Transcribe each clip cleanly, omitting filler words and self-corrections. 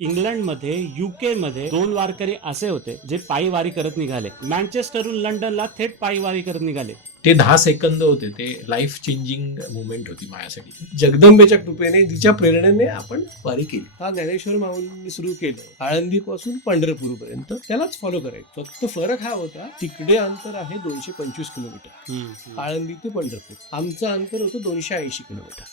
इंग्लंडमध्ये UK मध्ये 2 वारकरी असे होते जे पायी वारी करत निघाले. मँचेस्टरहून लंडनला थेट पायी वारी करत निघाले. ते 10 सेकंद होते, ते लाईफ चेंजिंग मुवमेंट होती माझ्यासाठी. जगदंबेच्या कृपेने तिच्या प्रेरणेने आपण वारी केली. हा ज्ञानेश्वर माऊलींनी सुरू केलं आळंदीपासून पंढरपूरपर्यंत, त्यालाच फॉलो करायचं. फक्त फरक हा होता, तिकडे अंतर आहे 225 किलोमीटर आळंदी ते पंढरपूर, आमचं अंतर होतं 280 किलोमीटर.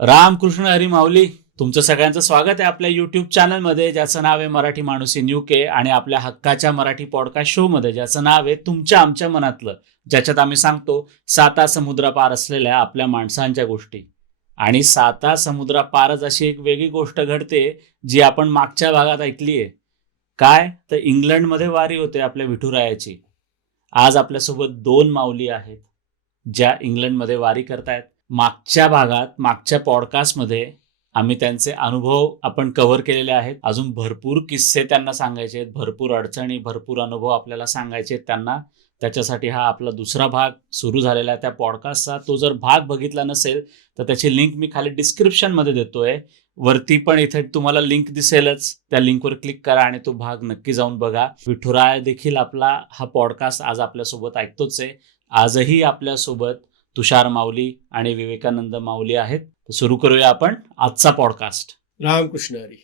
रामकृष्ण हरी माऊली. तुमचं सगळ्यांचं स्वागत आहे आपल्या युट्यूब चॅनलमध्ये, ज्याचं नाव आहे मराठी माणूस इन UK, आणि आपल्या हक्काच्या मराठी पॉडकास्ट शो मध्ये, ज्याचं नाव आहे तुमच्या आमच्या मनातलं, ज्याच्यात आम्ही सांगतो 7 समुद्रापार असलेल्या आपल्या माणसांच्या गोष्टी. आणि 7 समुद्रापारच अशी एक वेगळी गोष्ट घडते जी आपण मागच्या भागात ऐकली आहे. काय तर इंग्लंडमध्ये वारी होते आपल्या विठुरायाची. आज आपल्यासोबत 2 माऊली आहेत ज्या इंग्लंडमध्ये वारी करतायत. मागच्या भागात, मागच्या पॉडकास्टमध्ये आम्ही त्यांचे अनुभव आपण कव्हर केलेले आहेत. अजून भरपूर किस्से त्यांना सांगायचे आहेत, भरपूर अडचणी, भरपूर अनुभव आपल्याला सांगायचे आहेत त्यांना. त्याच्यासाठी हा आपला दुसरा भाग सुरू झालेला आहे त्या पॉडकास्टचा. तो जर भाग बघितला नसेल तर त्याची लिंक मी खाली डिस्क्रिप्शनमध्ये देतोय. वरती पण इथे तुम्हाला लिंक दिसेलच, त्या लिंकवर क्लिक करा आणि तो भाग नक्की जाऊन बघा. विठुराय देखील आपला हा पॉडकास्ट आज आपल्यासोबत ऐकतोच आहे. आजही आपल्यासोबत तुषार माऊली आणि विवेकानंद माऊली आहेत. सुरू करूया आपण आजचा पॉडकास्ट. रामकृष्ण हरी.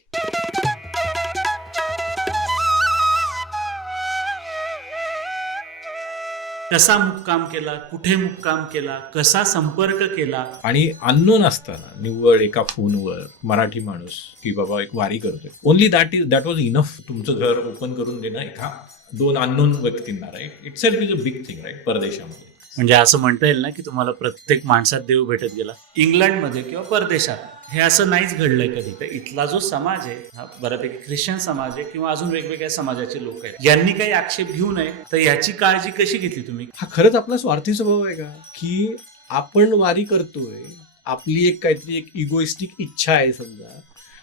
कसा मुक्काम केला, कुठे मुक्काम केला, कसा संपर्क केला. आणि अननोन असताना निव्वळ एका फोनवर मराठी माणूस की बाबा एक वारी करतोय, ओनली दॅट वॉज इनफ. तुमचं घर ओपन करून देणं एका 2 अननोन व्यक्तींना, right, it's is a big thing, right, परदेशामध्ये. म्हणजे असं म्हणता येईल ना की तुम्हाला प्रत्येक माणसात देव भेटत गेला. इंग्लंडमध्ये किंवा परदेशात हे असं नाहीच घडलंय कधी. तर इथला जो समाज आहे हा बऱ्यापैकी ख्रिश्चन समाज आहे किंवा अजून वेगवेगळ्या समाजाचे लोक आहेत. यांनी काही आक्षेप घेऊ नये, तर याची काळजी कशी घेतली तुम्ही? हा खरंच आपला स्वार्थी स्वभाव आहे का, की आपण वारी करतोय, आपली एक काहीतरी एक इगोइस्टिक इच्छा आहे समजा,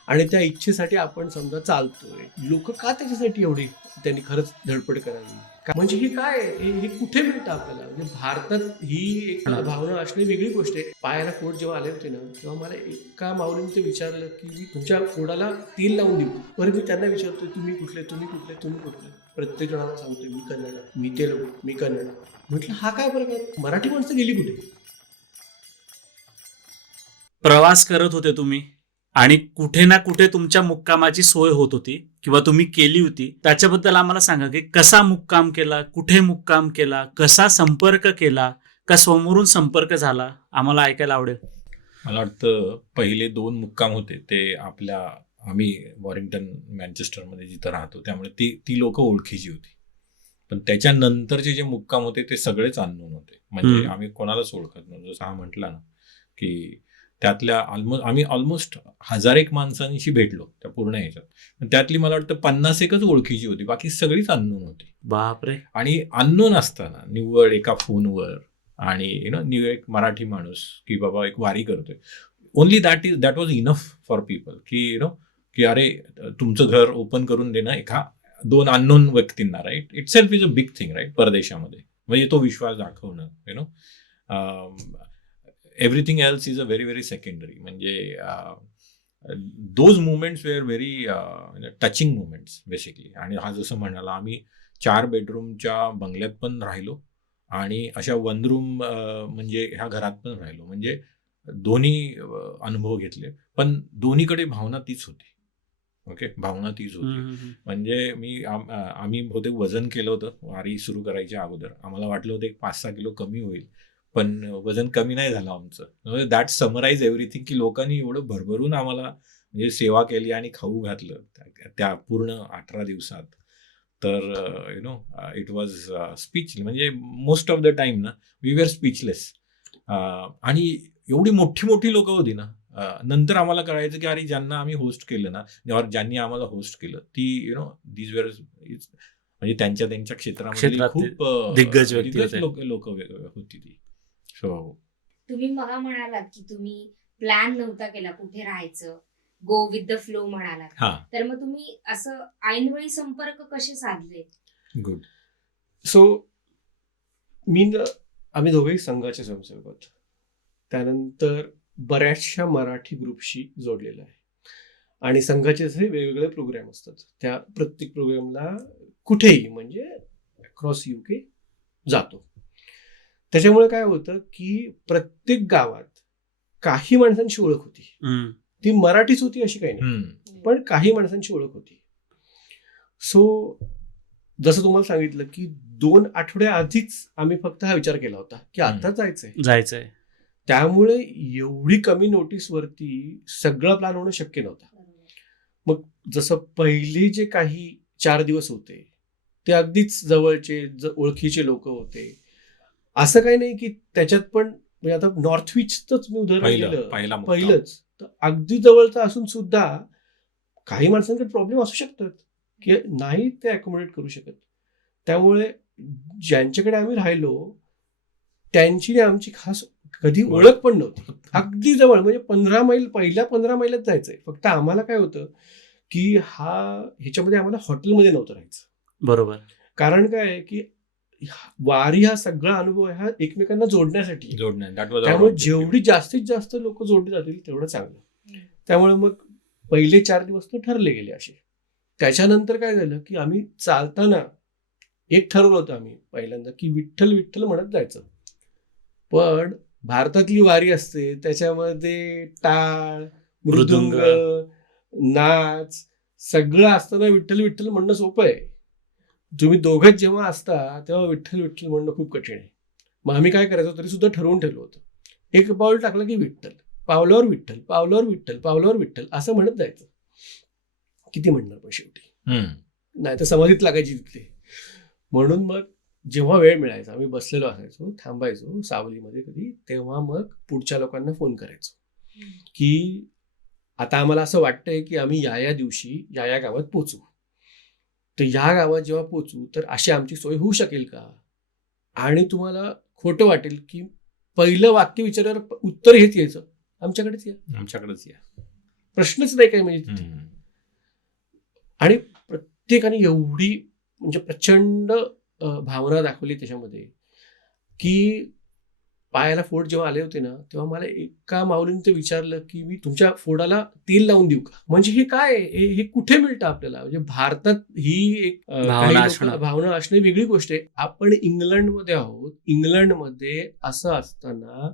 आणि त्या इच्छेसाठी आपण समजा चालतोय. लोक का त्याच्यासाठी एवढी त्यांनी खरंच धडपड करावी? म्हणजे हे काय आहे? हे कुठे मिळतं आपल्याला? म्हणजे भारतात ही एक भावना असणे वेगळी गोष्ट आहे. पायाला फोड जेव्हा आले होते ना, तेव्हा मला एका माऊलीने ते विचारलं की मी तुमच्या फोडाला तेल लावून देऊ. बरं, मी त्यांना विचारतोय तुम्ही कुठले, तुम्ही कुठले, तुम्ही कुठले? प्रत्येक जणांना सांगतोय मी कन्नड, मी तेलुगू, मी कन्नड. म्हटलं हा काय बरं काय, मराठी माणसं गेली कुठे? प्रवास करत होते तुम्ही आणि कुठे ना कुठे तुमच्या मुक्कामाची सोय होत होती किंवा तुम्ही केली होती. त्याच्याबद्दल आम्हाला सांगा की कसा मुक्काम केला, कुठे मुक्काम केला, कसा संपर्क केला, का समोरून संपर्क झाला, आम्हाला ऐकायला आवडेल. मला वाटतं पहिले 2 मुक्काम होते ते आम्ही वॉरिंग्टन मँचेस्टरमध्ये जिथं राहतो, त्यामुळे ती लोक ओळखीची होती. पण त्याच्यानंतरचे जे मुक्काम होते ते सगळेच अननोन होते. म्हणजे आम्ही कोणालाच ओळखत नव्हतो. जसं हा म्हटला ना की त्यातल्या आम्ही ऑलमोस्ट 1000 माणसांशी भेटलो त्या पूर्ण ह्याच्यात. त्यातली मला वाटतं 50 ओळखीची होती, बाकी सगळीच अननोन होती. बापरे. आणि अननोन असताना निव्वळ एका फोनवर आणि निव्वळ एक मराठी माणूस की बाबा एक वारी करतोय, only that was enough for people. की अरे तुमचं घर ओपन करून देणं एका 2 अननोन व्यक्तींना, right, it's is a big thing, right, परदेशामध्ये. म्हणजे तो विश्वास दाखवणं, everything else is a very very secondary. म्हणजे those movements were very touching movements basically. आणि हा जसं म्हणाला, आम्ही 4 बेडरूमच्या बंगल्यात पण राहिलो आणि अशा 1 रूम म्हणजे ह्या घरात पण राहिलो. म्हणजे दोन्ही अनुभव घेतले, पण दोन्हीकडे भावना तीच होती. ओके, भावना तीच होती. म्हणजे आम्ही बहुतेक वजन केलं होतं वारी सुरू करायच्या अगोदर. आम्हाला वाटलं होतं एक 5-6 किलो कमी होईल, पण वजन कमी नाही झालं आमचं. दॅट समराईज एव्हरीथिंग, की लोकांनी एवढं भरभरून आम्हाला म्हणजे सेवा केली आणि खाऊ घातलं त्या पूर्ण 18 दिवसात. तर इट वॉज स्पीच, म्हणजे मोस्ट ऑफ द टाइम ना वी वर स्पीचलेस. आणि एवढी मोठी मोठी लोक होती ना. नंतर आम्हाला कळायचं की अरे ज्यांना आम्ही होस्ट केलं ना, ज्यांनी आम्हाला होस्ट केलं ती दीज वेर म्हणजे त्यांच्या क्षेत्रामध्ये खूप दिग्गज लोक होती ती. सो तुम्ही मला म्हणालात की तुम्ही प्लॅन नव्हता केला कुठे राहायचं, गो विथ द फ्लो म्हणालात. तर मग तुम्ही असं ऐनवेळी संपर्क कसे साधले? गुड. सो आम्ही दोघेही संघाचे स्वयंसेवक आहोत. त्यानंतर बऱ्याचशा मराठी ग्रुपशी जोडलेला आहे. आणि संघाचे असे वेगवेगळे प्रोग्राम असतात. त्या प्रत्येक प्रोग्रामला कुठेही म्हणजे अक्रॉस UK जातो. त्याच्यामुळे काय होतं की प्रत्येक गावात काही माणसांची ओळख होती. ती मराठीच होती अशी काही नाही, पण काही माणसांची ओळख होती. सो जसं तुम्हाला सांगितलं की 2 आठवड्या आधीच आम्ही फक्त हा विचार केला होता की आता जायचंय. त्यामुळे एवढी कमी नोटीसवरती सगळं प्लॅन होणं शक्य नव्हतं. मग जसं पहिले जे काही 4 दिवस होते ते अगदीच जवळचे ओळखीचे लोक होते. असं काही नाही की त्याच्यात पण म्हणजे आता नॉर्थ बीचच मी उदाहरण दिलं पहिलंच, तर अगदी जवळचं असून सुद्धा काही माणसांकडे प्रॉब्लेम असू शकतात की नाही ते अकोमोडेट करू शकत. त्यामुळे ज्यांच्याकडे आम्ही राहिलो त्यांची आमची खास कधी ओळख पण नव्हती. अगदी जवळ म्हणजे 15 मैल, पहिल्या 15 मैलात जायचंय. फक्त आम्हाला काय होतं की ह्याच्यामध्ये आम्हाला हॉटेलमध्ये नव्हतं राहायचं. बरोबर. कारण काय आहे की वारी हा सगळा अनुभव हा एकमेकांना जोडण्यासाठी, त्यामुळे जेवढी जास्तीत जास्त लोक जोडले जातील तेवढं चांगलं. त्यामुळे मग पहिले 4 दिवस तर ठरले गेले असे. त्याच्यानंतर काय झालं की आम्ही चालताना एक ठरवलं होतं आम्ही पहिल्यांदा की विठ्ठल विठ्ठल म्हणत जायचं. पण भारतातली वारी असते त्याच्यामध्ये टाळ, मृदुंग, नाच सगळं असताना विठ्ठल विठ्ठल म्हणणं सोपं आहे. तुम्ही दोघंच जेव्हा असता तेव्हा विठ्ठल विठ्ठल म्हणणं खूप कठीण आहे. मग आम्ही काय करायचो तरी सुद्धा ठरवून ठेवलं होतं, एक पाऊल टाकलं की विठ्ठल, पावलावर विठ्ठल, पावलावर विठ्ठल, पावलावर विठ्ठल असं म्हणत जायचं. किती म्हणणार पण शेवटी, नाही तर समाधीत लागायची तिथले. म्हणून मग जेव्हा वेळ मिळायचा आम्ही बसलेलो असायचो, थांबायचो सावलीमध्ये कधी, तेव्हा मग पुढच्या लोकांना फोन करायचो की आता आम्हाला असं वाटतंय की आम्ही या दिवशी या गावात पोचू, तर या गावात जेव्हा पोचू तर अशी आमची सोय होऊ शकेल का. आणि तुम्हाला खोटं वाटेल की पहिलं वाक्य विचारल्यावर उत्तर हेच यायचं, आमच्याकडेच या, प्रश्नच नाही काय म्हणजे. आणि प्रत्येकाने एवढी म्हणजे प्रचंड भावना दाखवली त्याच्यामध्ये की पायाला फोड जेव्हा आले होते ना तेव्हा मला एका माऊलीने ते विचारलं की मी तुमच्या फोडाला तेल लावून देऊ का. म्हणजे हे काय हे कुठे मिळतं आपल्याला. म्हणजे भारतात ही एक भावना असणे वेगळी गोष्ट आहे. आपण इंग्लंडमध्ये आहोत, इंग्लंडमध्ये असं असताना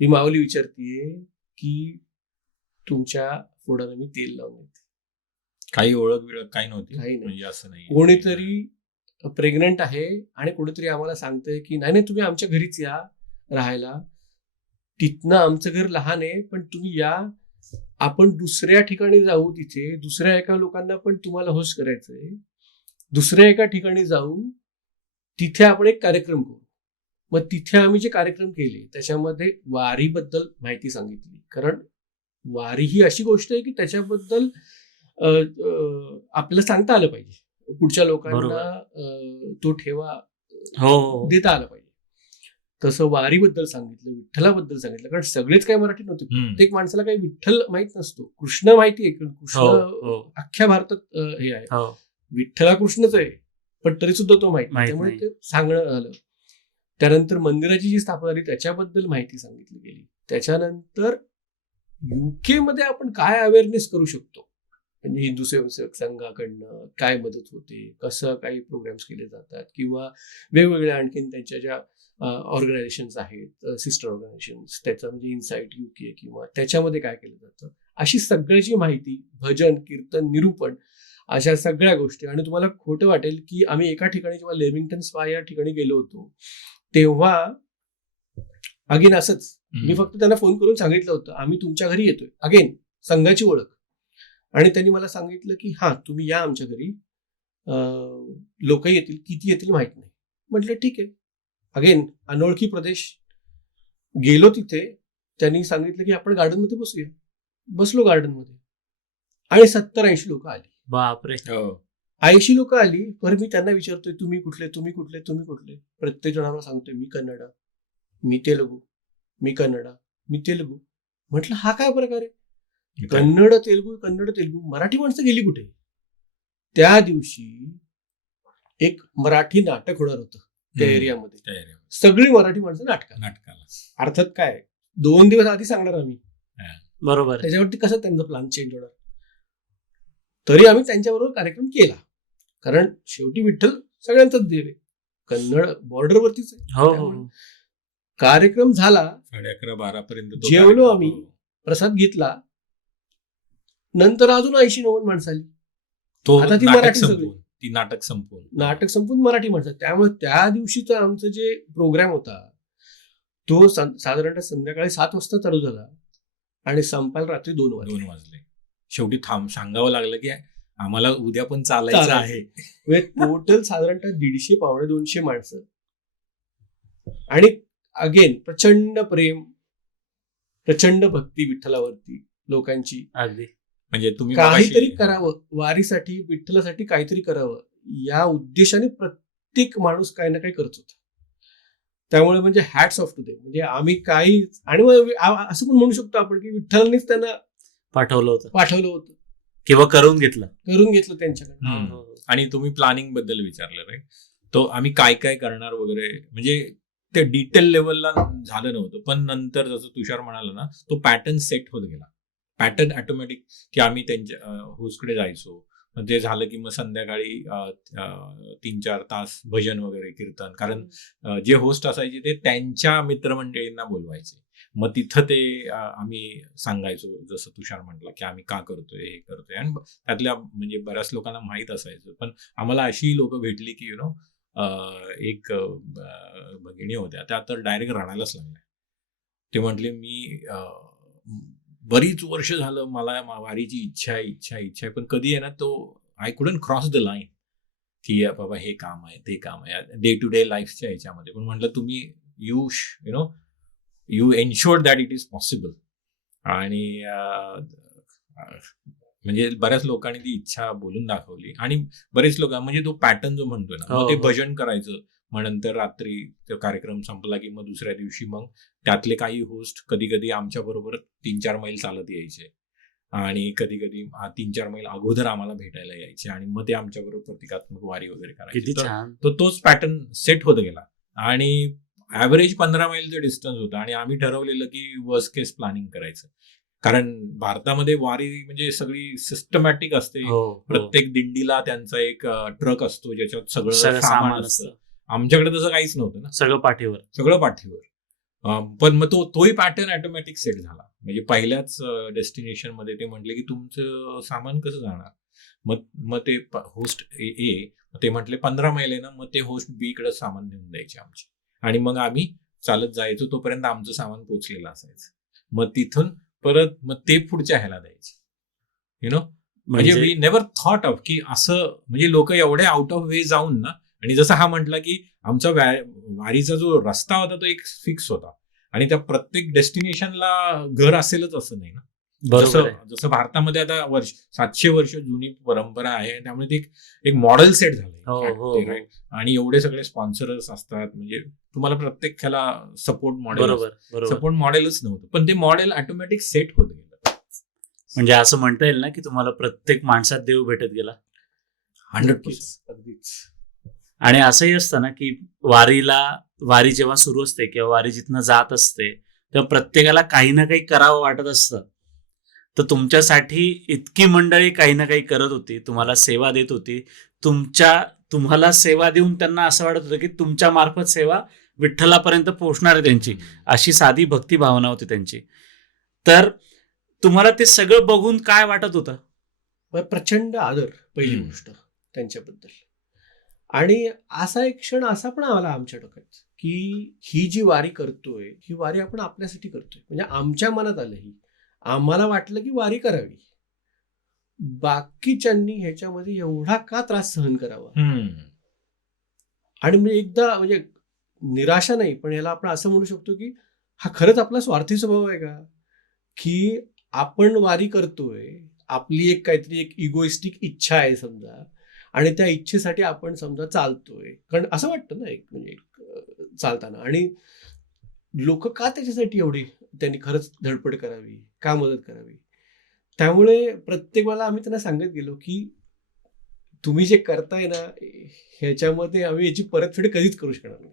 ही माऊली विचारतीये की तुमच्या फोडाला मी तेल लावून देते. काही ओळख बिळख काही नव्हती, म्हणजे असं नाही कोणीतरी प्रेग्नंट आहे आणि कोणीतरी आम्हाला सांगतंय की नाही तुम्ही आमच्या घरीच या राहायला, तिथनं आमचं घर लहान आहे पण तुम्ही या, आपण दुसऱ्या ठिकाणी जाऊ, तिथे दुसऱ्या एका लोकांना पण तुम्हाला होस्ट करायचंय, दुसऱ्या एका ठिकाणी जाऊ, तिथे आपण एक कार्यक्रम करू. मग तिथे आम्ही जे कार्यक्रम केले त्याच्यामध्ये वारीबद्दल माहिती सांगितली. कारण वारी ही अशी गोष्ट आहे की त्याच्याबद्दल आपल्याला सांगता आलं पाहिजे, पुढच्या लोकांना तो ठेवा देता आला पाहिजे. तसं वारीबद्दल सांगितलं, विठ्ठलाबद्दल सांगितलं. कारण सगळेच काही मराठी नव्हते, प्रत्येक माणसाला काही विठ्ठल माहित नसतो, कृष्ण माहिती आहे, कृष्ण अख्ख्या भारतात हे आहे, विठ्ठला कृष्णच आहे पण तरी सुद्धा तो माहिती, त्यामुळे ते सांगणं झालं. त्यानंतर मंदिराची जी स्थापना झाली त्याच्याबद्दल माहिती सांगितली गेली. त्याच्यानंतर UK मध्ये आपण काय अवेअरनेस करू शकतो, म्हणजे हिंदू स्वयंसेवक संघाकडनं काय मदत होते, कसं काही प्रोग्राम्स केले जातात, किंवा वेगवेगळ्या आणखीन त्यांच्या ज्या ऑर्गनायझेशन्स आहेत, सिस्टर ऑर्गनायझेशन्स, त्याचं म्हणजे इनसाइट UK किंवा त्याच्यामध्ये काय केलं जातं, अशी सगळ्याची माहिती, भजन, कीर्तन, निरूपण, अशा सगळ्या गोष्टी. आणि तुम्हाला खोटं वाटेल की आम्ही एका ठिकाणी जेव्हा लेविंग्टन स्पा या ठिकाणी गेलो होतो तेव्हा अगेन असंच मी फक्त त्यांना फोन करून सांगितलं होतं आम्ही तुमच्या घरी येतोय, अगेन संघाची ओळख. आणि त्यांनी मला सांगितलं की हा तुम्ही या आमच्या घरी, लोक येतील, किती येतील माहित नाही. म्हटलं ठीक आहे. अगेन अनोळखी प्रदेश, गेलो तिथे, त्यांनी सांगितलं की आपण गार्डनमध्ये बसूया. बसलो गार्डनमध्ये आणि 70-80 लोक आली. बापरे. 80 लोक आली. पर मी त्यांना विचारतोय तुम्ही कुठले, तुम्ही कुठले, तुम्ही कुठले. प्रत्येक जणांना सांगतोय मी कन्नडा, मी तेलुगू, मी कन्नडा, मी तेलुगू. म्हटलं हा काय प्रकार आहे, कन्नड तेलुगू, मराठी माणसं गेली कुठे. त्या दिवशी एक मराठी नाटक होणार होतं त्या एरियामध्ये, सगळी मराठी माणसं नाटकाला. अर्थात काय 2 दिवस आधी सांगणार आम्ही, बरोबर, त्याच्यावरती कसं त्यांचा प्लॅन चेंज होणार. तरी आम्ही त्यांच्याबरोबर कार्यक्रम केला, कारण शेवटी विठ्ठल सगळ्यांचाच देव आहे, कन्नड बॉर्डरवरतीच आहे. हो हो त्यामुळे कार्यक्रम झाला, 11:30-12 पर्यंत तो जेवलो कार्यक्रम. आम्ही. प्रसाद घेतला, नंतर अजून 80-90 माणसं आली. तो आता ती नाटक मराठी संपवून ती नाटक संपवून नाटक संपून मराठी माणसं. त्यामुळे त्या दिवशीचा आमचं जे प्रोग्राम होता तो साधारणतः संध्याकाळी 7 वाजता चालू झाला आणि संपायला रात्री 2 वाजता. 2 वाजले. शेवटी सांगावं लागलं की आम्हाला उद्या पण चालायचं आहे. म्हणजे टोटल साधारणतः 150-200 माणसं आणि अगेन प्रचंड प्रेम, प्रचंड भक्ती विठ्ठलावरती लोकांची. अगदी. म्हणजे तुम्ही काहीतरी मगाशी- करावं, वारीसाठी विठ्ठलासाठी काहीतरी करावं या उद्देशाने प्रत्येक माणूस काही ना काही करत होता. त्यामुळे म्हणजे हॅट्स ऑफ टू देम. म्हणजे आम्ही काही, आणि मग असं पण म्हणू शकतो आपण की विठ्ठलानेच त्यांना पाठवलं होतं पाठवलं होतं, किंवा करून घेतलं. करून घेतलं त्यांच्याकडे. हम्म. आणि तुम्ही प्लॅनिंग बद्दल विचारलं रे, तो आम्ही काय काय करणार वगैरे, म्हणजे ते डिटेल लेवलला झालं नव्हतं. पण नंतर जसं तुषार म्हणाला ना, तो पॅटर्न सेट होत गेला. पॅटर्न ऑटोमॅटिक, की आम्ही त्यांच्या होस्टकडे जायचो, मग ते झालं की मग संध्याकाळी 3-4 तास भजन वगैरे कीर्तन, कारण जे होस्ट असायचे ते त्यांच्या मित्रमंडळींना बोलवायचे. मग तिथं ते आम्ही सांगायचो, जसं तुषार म्हटला की आम्ही का करतोय, हे करतोय. आणि त्यातल्या म्हणजे बऱ्याच लोकांना माहीत असायचं. पण आम्हाला अशी लोक भेटली की एक भगिनी होत्या, त्या तर डायरेक्ट रडायलाच लागल्या. ते म्हटले, मी बरीच वर्ष झालं मला वारीची इच्छा आहे, पण कधी आहे ना, तो I couldn't cross the line, की बाबा हे काम आहे, ते काम आहे, डे टू डे लाईफच्या ह्याच्यामध्ये. पण म्हटलं तुम्ही you ensure that it is possible. आणि म्हणजे बऱ्याच लोकांनी ती इच्छा बोलून दाखवली. आणि बरेच लोक, म्हणजे तो पॅटर्न जो म्हणतोय ना, मग ते भजन करायचं. मग नंतर रात्री तो कार्यक्रम संपला की मग दुसऱ्या दिवशी मग त्यातले काही होस्ट कधी कधी आमच्या बरोबर 3-4 मैल चालत यायचे, आणि कधी कधी 3-4 मैल अगोदर आम्हाला भेटायला यायचे, आणि मग ते आमच्या बरोबर प्रतिकात्मक वारी वगैरे किती करायचे. छान. तोच पॅटर्न सेट होत गेला. आणि ऍव्हरेज 15 मैलचं डिस्टन्स होतं, आणि आम्ही ठरवलेलं की वर्स्ट केस प्लॅनिंग करायचं. कारण भारतामध्ये वारी म्हणजे सगळी सिस्टमॅटिक असते. प्रत्येक दिंडीला त्यांचा एक ट्रक असतो ज्याच्यात सगळं सामान असतं. आमच्याकडे तसं काहीच नव्हतं ना, सगळं पाठीवर. पण मग तोही पॅटर्न ऑटोमॅटिक सेट झाला. म्हणजे पहिल्याच डेस्टिनेशन मध्ये ते म्हटले की तुमचं सामान कसं जाणार. मग ते होस्ट ए ते म्हटले 15 मैल आहे ना, मग ते होस्ट बी कडे सामान नेऊन द्यायचे आमचे, आणि मग आम्ही चालत जायचो, तोपर्यंत आमचं सामान पोचलेलं असायचं. मग तिथून परत मग ते पुढच्या ह्याला द्यायचे. म्हणजे वी नेव्हर थॉट ऑफ की असं, म्हणजे लोक एवढे आउट ऑफ वे जाऊन ना. आणि जसं हा म्हटला की आमचा वारीचा जो रस्ता होता तो एक फिक्स होता, आणि त्या प्रत्येक डेस्टिनेशनला घर असेलच असं नाही ना. जसं भारतामध्ये आता 700 वर्ष जुनी परंपरा आहे, त्यामुळे ते एक मॉडेल सेट झालंय. आणि एवढे सगळे स्पॉन्सर्स असतात, म्हणजे तुम्हाला प्रत्येक ह्याला सपोर्ट मॉडेलच नव्हतं, पण ते मॉडेल ऑटोमॅटिक सेट होत गेलं. म्हणजे असं म्हणता येईल ना की तुम्हाला प्रत्येक माणसात देव भेटत गेला. 100%. अगदीच. आणि असंही असतं ना की वारी जेव्हा सुरू असते किंवा वारी जिथनं जात असते तेव्हा प्रत्येकाला काही ना काही करावं वाटत असतं. तर तुमच्यासाठी इतकी मंडळी काही ना काही करत होती, तुम्हाला सेवा देत होती. तुम्हाला सेवा देऊन त्यांना असं वाटत होतं की तुमच्या मार्फत सेवा विठ्ठलापर्यंत पोहोचणार आहे त्यांची, अशी साधी भक्ती भावना होती त्यांची. तर तुम्हाला ते सगळं बघून काय वाटत होतं? प्रचंड आदर, पहिली गोष्ट त्यांच्याबद्दल. आणि असा एक क्षण असा पण आला आमच्या डोक्यात की ही जी वारी करतोय, ही वारी आपण आपल्यासाठी करतोय. म्हणजे आमच्या मनात आलं, ही आम्हाला वाटलं की वारी करावी, बाकीच्यांनी ह्याच्यामध्ये एवढा का त्रास सहन करावा. आणि म्हणजे एकदा म्हणजे निराशा नाही, पण याला आपण असं म्हणू शकतो की हा खरंच आपला स्वार्थी स्वभाव आहे का, की आपण वारी करतोय, आपली एक काहीतरी एक इगोइस्टिक इच्छा आहे समजा, आणि त्या इच्छेसाठी आपण समजा चालतोय. कारण असं वाटतं ना एक म्हणजे चालताना, आणि लोक का त्याच्यासाठी एवढी त्यांनी खरंच धडपड करावी, का मदत करावी. त्यामुळे प्रत्येक वेळेला आम्ही त्यांना सांगत गेलो की तुम्ही जे करताय ना, ह्याच्यामध्ये आम्ही याची परतफेड कधीच करू शकणार नाही.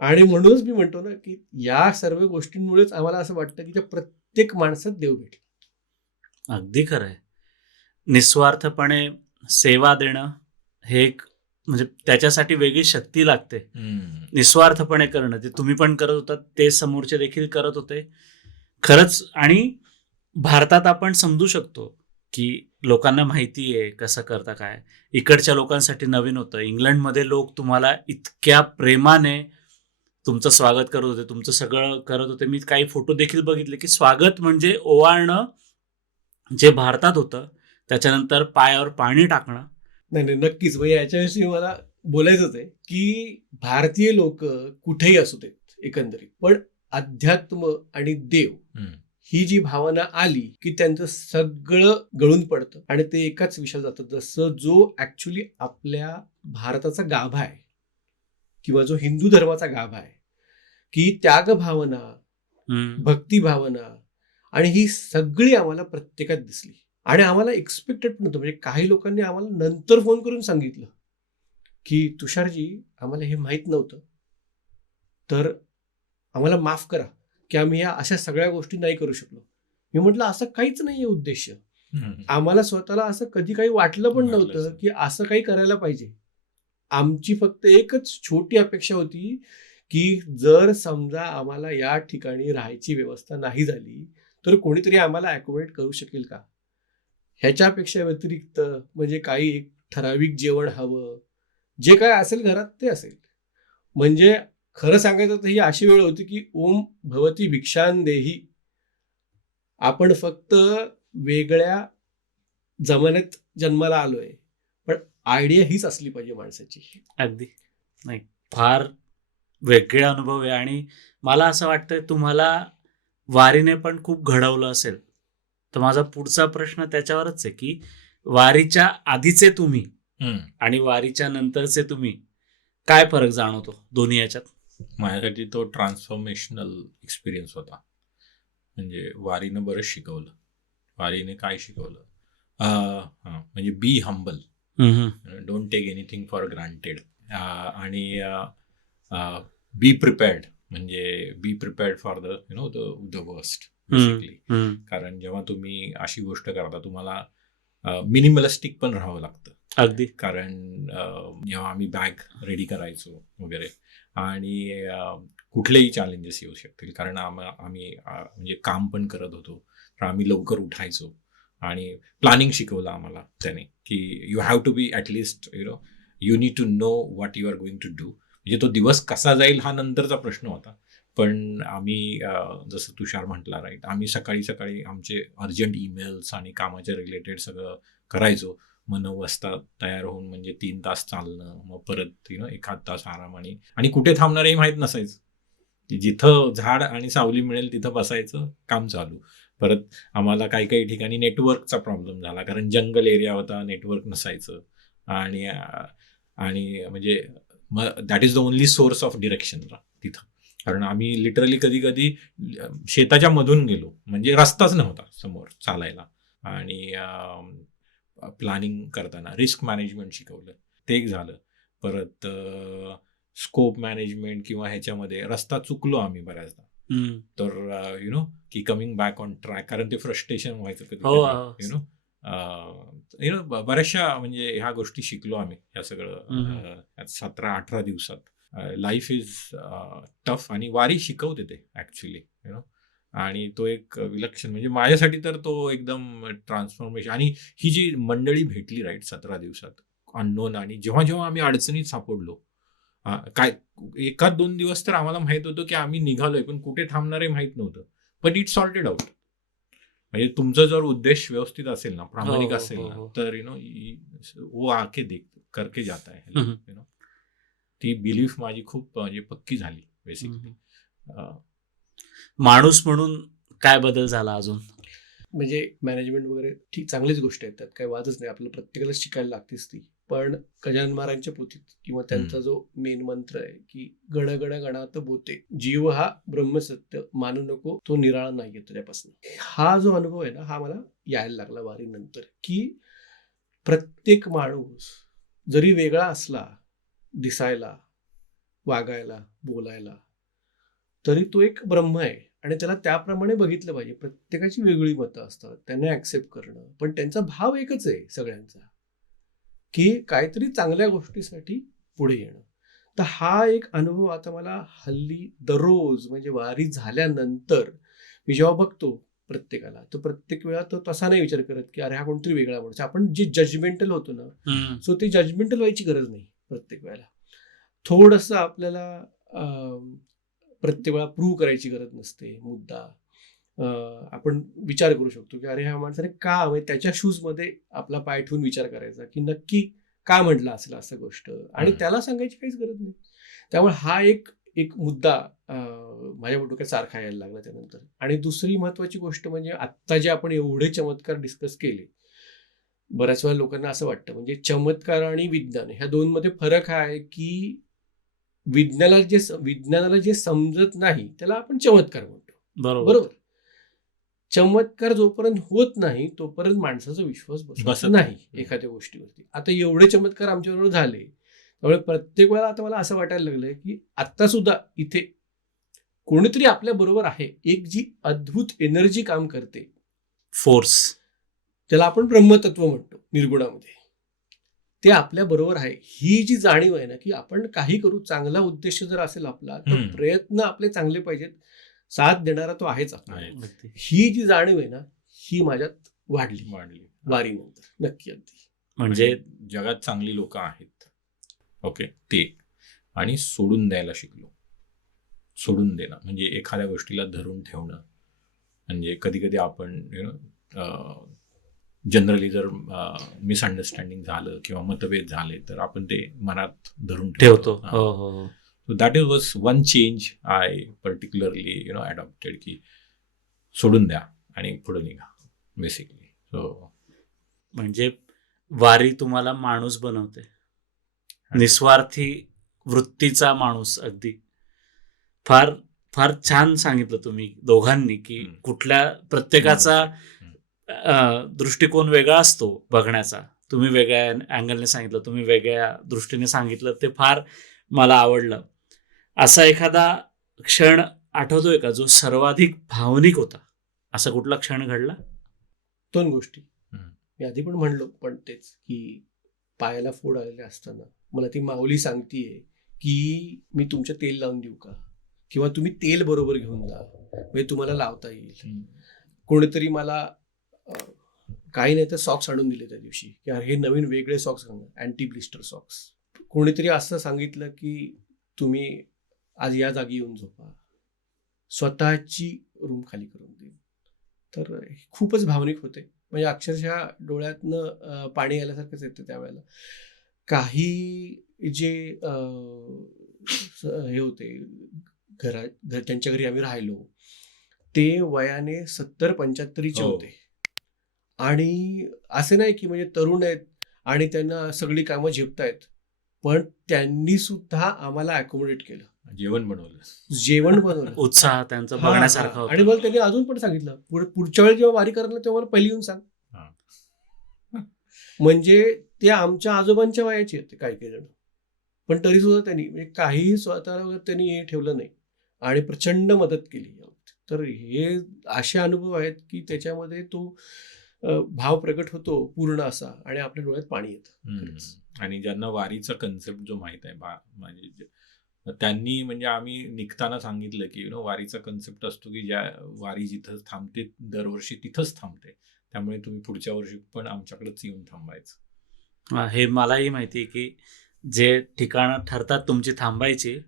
आणि म्हणूनच मी म्हणतो ना की या सर्व गोष्टींमुळेच आम्हाला असं वाटतं की त्या प्रत्येक माणसात देव भेटला. अगदी खरं आहे. निस्वार्थपणे सेवा देणं हे एक म्हणजे त्याच्यासाठी वेगळी शक्ती लागते. निस्वार्थपणे करणं ते तुम्ही पण करत होतात, ते समोरचे देखील करत होते खरंच. आणि भारतात आपण समजू शकतो की लोकांना माहिती आहे कसं करता काय. इकडच्या लोकांसाठी नवीन होतं. इंग्लंडमध्ये लोक तुम्हाला इतक्या प्रेमाने तुमचं स्वागत करत होते, तुमचं सगळं करत होते. मी काही फोटो देखील बघितले की स्वागत म्हणजे ओवाळणं जे भारतात होतं, त्याच्यानंतर पायावर पाणी टाकणं. नाही नक्कीच. म्हणजे याच्याविषयी मला बोलायचंच आहे की भारतीय लोक कुठेही असू देत एकंदरीत, पण अध्यात्म आणि देव ही जी भावना आली की त्यांचं सगळं गळून पडतं आणि ते एकाच विषयात जातं. जसं जो ऍक्च्युली आपल्या भारताचा गाभा आहे किंवा जो हिंदू धर्माचा गाभा आहे, की त्याग भावना, भक्ती भावना आणि ही सगळी आम्हाला प्रत्येकात दिसली. आणि आम्हाला एक्सपेक्टेड पण नव्हतं. म्हणजे काही लोकांनी आम्हाला नंतर फोन करून सांगितलं की तुषारजी, आम्हाला हे माहीत नव्हतं, तर आम्हाला माफ करा की आम्ही या अशा सगळ्या गोष्टी नाही करू शकलो. मी म्हटलं असं काहीच नाहीये उद्देश. आम्हाला स्वतःला असं कधी काही वाटलं पण नव्हतं की असं काही करायला पाहिजे. आमची फक्त एकच छोटी अपेक्षा होती की जर समजा आम्हाला या ठिकाणी राहायची व्यवस्था नाही झाली तर कोणीतरी आम्हाला अकोमोडेट करू शकेल का, ह्याच्यापेक्षा व्यतिरिक्त म्हणजे काही एक ठराविक जेवण हवं, जे काय असेल घरात ते असेल. म्हणजे खरं सांगायचं तर ही अशी वेळ होती की ओम भवती भिक्षान देही. आपण फक्त वेगळ्या जमान्यात जन्माला आलोय, पण आयडिया हीच असली पाहिजे माणसाची. अगदी नाही, फार वेगळे अनुभव आहे. आणि मला असं वाटतंय तुम्हाला वारीने पण खूप घडवलं असेल. तर माझा पुढचा प्रश्न त्याच्यावरच आहे की वारीच्या आधीचे तुम्ही आणि वारीच्या नंतरचे तुम्ही काय फरक जाणवतो दोन्ही याच्यात? माझ्यासाठी तो ट्रान्सफॉर्मेशनल एक्सपिरियन्स होता. म्हणजे वारीनं बरंच शिकवलं. वारीने काय शिकवलं, म्हणजे be humble, don't take anything for granted, आणि बी प्रिपेअर्ड. म्हणजे be prepared for the worst basically. कारण जेव्हा तुम्ही अशी गोष्ट करता तुम्हाला मिनिमलिस्टिक पण राहावं लागतं. अगदी. कारण जेव्हा आम्ही बॅग रेडी करायचो वगैरे आणि कुठलेही चॅलेंजेस येऊ शकतील, कारण आम्ही म्हणजे काम पण करत होतो, तर आम्ही लवकर उठायचो. आणि प्लॅनिंग शिकवलं आम्हाला त्याने की you have to be at least you need to know what you are going to do. म्हणजे तो दिवस कसा जाईल हा नंतरचा प्रश्न होता. पण आम्ही जसं तुषार म्हटला राईट, आम्ही सकाळी सकाळी आमचे अर्जंट ईमेल्स आणि कामाच्या रिलेटेड सगळं करायचो. मग 9 वाजता तयार होऊन म्हणजे 3 तास चालणं, मग परत एखाद तास आराम, आणि कुठे थांबणारही माहीत नसायचं. जिथं झाड आणि सावली मिळेल तिथं बसायचं, काम चालू. परत आम्हाला काही काही ठिकाणी नेटवर्कचा प्रॉब्लेम झाला, कारण जंगल एरिया होता, नेटवर्क नसायचं. आणि म्हणजे मग that is the only source of direction तिथं. कारण आम्ही लिटरली कधी कधी शेताच्या मधून गेलो, म्हणजे रस्ताच नव्हता समोर चालायला. आणि प्लॅनिंग करताना रिस्क मॅनेजमेंट शिकवलं, ते एक झालं. परत स्कोप मॅनेजमेंट किंवा ह्याच्यामध्ये रस्ता चुकलो आम्ही बऱ्याचदा, तर की कमिंग बॅक ऑन ट्रॅक, कारण ते फ्रस्ट्रेशन व्हायचं कधी बऱ्याचशा म्हणजे ह्या गोष्टी शिकलो आम्ही. ह्या सगळं 17-18 दिवसात. लाईफ इज टफ आणि वारी शिकवते ते ॲक्च्युली. आणि तो एक विलक्षण, म्हणजे माझ्यासाठी तर तो एकदम ट्रान्सफॉर्मेशन. आणि ही जी मंडळी भेटली राईट 17 दिवसात अननोन, आणि जेव्हा जेव्हा आम्ही अडचणीत सापडलो, काय 1-2 दिवस तर आम्हाला माहित होतं की आम्ही निघालोय, पण कुठे थांबणार आहे माहित नव्हतं. But it sorted out. म्हणजे तुमचा जर उद्देश व्यवस्थित असेल ना, प्रामाणिक असेल ना, तर वो आके देख करके जाता है. ती बिलीफ माझी खूप म्हणजे पक्की झाली बेसिकली. माणूस म्हणून काय बदल झाला अजून? म्हणजे मॅनेजमेंट वगैरे ठीक, चांगलीच गोष्ट आहे, त्यात काही वादच नाही. आपल्याला प्रत्येकाला शिकायला लागतेच ती. पण गजानन महाराजांच्या पोथीत किंवा त्यांचा जो मेन मंत्र आहे की गण गण गणात बोते, जीव हा ब्रह्मसत्य मानू नको, तो निराळा नाहीये तुझ्यापासून. हा जो अनुभव आहे ना, हा मला यायला लागला वारीनंतर, की प्रत्येक माणूस जरी वेगळा असला दिसायला, वागायला, बोलायला, तरी तो एक ब्रह्म आहे आणि त्याला त्याप्रमाणे बघितलं पाहिजे. प्रत्येकाची वेगळी मतं असतात, त्यांना ऍक्सेप्ट करणं, पण त्यांचा भाव एकच आहे सगळ्यांचा, की काहीतरी चांगल्या गोष्टीसाठी पुढे येणं. तर हा एक अनुभव आता मला हल्ली दररोज म्हणजे वारी झाल्यानंतर मी जेव्हा बघतो प्रत्येकाला, तर प्रत्येक वेळा तो तसा नाही विचार करत की अरे हा कोणतरी वेगळा माणूस. आपण जे जजमेंटल होतो ना, सो ते जजमेंटल व्हायची गरज नाही प्रत्येक वेळेला. थोडंसं आपल्याला प्रत्येक वेळा प्रूव्ह करायची गरज नसते मुद्दा. आपण विचार करू शकतो की अरे ह्या माणसाने का, म्हणजे त्याच्या शूजमध्ये आपला पाय ठेवून विचार करायचा की नक्की का म्हटलं असेल असं गोष्ट, आणि त्याला सांगायची काहीच गरज नाही. त्यामुळे हा एक एक मुद्दा माझ्या डोक्यात सारखा यायला लागला त्यानंतर. आणि दुसरी महत्वाची गोष्ट म्हणजे आत्ता जे आपण एवढे चमत्कार डिस्कस केले, बऱ्याच वेळा लोकांना असं वाटतं म्हणजे चमत्कार आणि विज्ञान ह्या दोन मध्ये फरक हा आहे की विज्ञानाला जे समजत नाही त्याला आपण चमत्कार म्हणतो. बरोबर. चमत्कार जोपर्यंत होत नाही तोपर्यंत माणसाचा विश्वास बसत नाही एखाद्या गोष्टीवरती. आता एवढे चमत्कार आमच्याबरोबर झाले, त्यामुळे प्रत्येक वेळा आता मला असं वाटायला लागलंय की आता सुद्धा इथे कोणीतरी आपल्या बरोबर आहे, एक जी अद्भुत एनर्जी काम करते, फोर्स, त्याला आपण ब्रह्मतत्व म्हणतो निर्गुणामध्ये, ते आपल्या बरोबर आहे. ही जी जाणीव आहे ना की आपण काही करू, चांगला उद्देश जर असेल आपला तर प्रयत्न आपले चांगले पाहिजेत, साथ देणारा तो आहेच आपला. ही जी जाणीव आहे ना ही माझ्यात वाढली वारीनंतर नक्की. अगदी म्हणजे जगात चांगली लोक आहेत, ओके, ते आणि सोडून द्यायला शिकलो. सोडून देणं म्हणजे एखाद्या गोष्टीला धरून ठेवणं. म्हणजे कधी कधी आपण जनरली जर मिसअंडरस्टँडिंग झालं किंवा मतभेद झाले तर आपण ते मनात धरून ठेवतो. So that was one change I particularly adopted, की सोडून द्या आणि पुढे निघा बेसिकली. सो म्हणजे वारी तुम्हाला माणूस बनवते, निस्वार्थी वृत्तीचा माणूस. अगदी फार फार छान सांगितलं तुम्ही दोघांनी की कुठल्या प्रत्येकाचा दृष्टिकोन वेगळा असतो बघण्याचा. तुम्ही वेगळ्या अँगलने सांगितलं, तुम्ही वेगळ्या दृष्टीने सांगितलं, ते फार मला आवडलं. असा एखादा क्षण आठवतोय का जो सर्वाधिक भावनिक होता? असा कुठला क्षण घडला? दोन गोष्टी मी आधी पण म्हणलो, पण तेच की पायाला फोड आलेले असताना मला ती माऊली सांगतीये की मी तुमच्या तेल लावून देऊ का, किंवा तुम्ही तेल बरोबर घेऊन जा म्हणजे तुम्हाला लावता येईल. कोणीतरी मला काही नाही तर सॉक्स आणून दिले त्या दिवशी की हे नवीन वेगळे सॉक्स आणा, अँटी ब्लिस्टर सॉक्स. कोणीतरी असं सांगितलं की तुम्ही आज या जागी येऊन झोपा, स्वतःची रूम खाली करून देईन. तर खूपच भावनिक होते, म्हणजे अक्षरशः डोळ्यातनं पाणी आल्यासारखंच येतं त्यावेळेला. काही जे हे होते ज्यांच्या घरी आम्ही राहिलो ते वयाने 70-75 होते, आणि असे नाही की म्हणजे तरुण आहेत आणि त्यांना सगळी कामं झेपतायत, पण त्यांनी सुद्धा आम्हाला अकोमोडेट केलं, जेवण बनवलं उत्साह त्यांचा बघण्यासारखा होता. आणि मग त्यांनी अजून पण सांगितलं पुढच्या वेळी जेव्हा वारी करणार तेव्हा मला पहिली येऊन सांग. म्हणजे ते आमच्या आजोबांच्या वयाचे होते काही जण, पण तरी सुद्धा त्यांनी म्हणजे काही स्वतःला त्यांनी हे ठेवलं नाही आणि प्रचंड मदत केली. तर हे असे अनुभव आहेत की त्याच्यामध्ये तो भाव प्रगट होतो पूर्ण असा, आणि आपल्या डोळ्यात पाणी येतं. आणि ज्यांना वारीचा कन्सेप्ट जो माहित आहे म्हणजे त्यांनी, म्हणजे आम्ही निघताना सांगितलं की वारीचा कन्सेप्ट असतो की ज्या वारी जिथं थांबते दरवर्षी तिथंच थांबते, त्यामुळे तुम्ही पुढच्या वर्षी पण आमच्याकडेच येऊन थांबायचं. हे मलाही माहिती आहे की जे ठिकाणं ठरतात तुमची थांबायची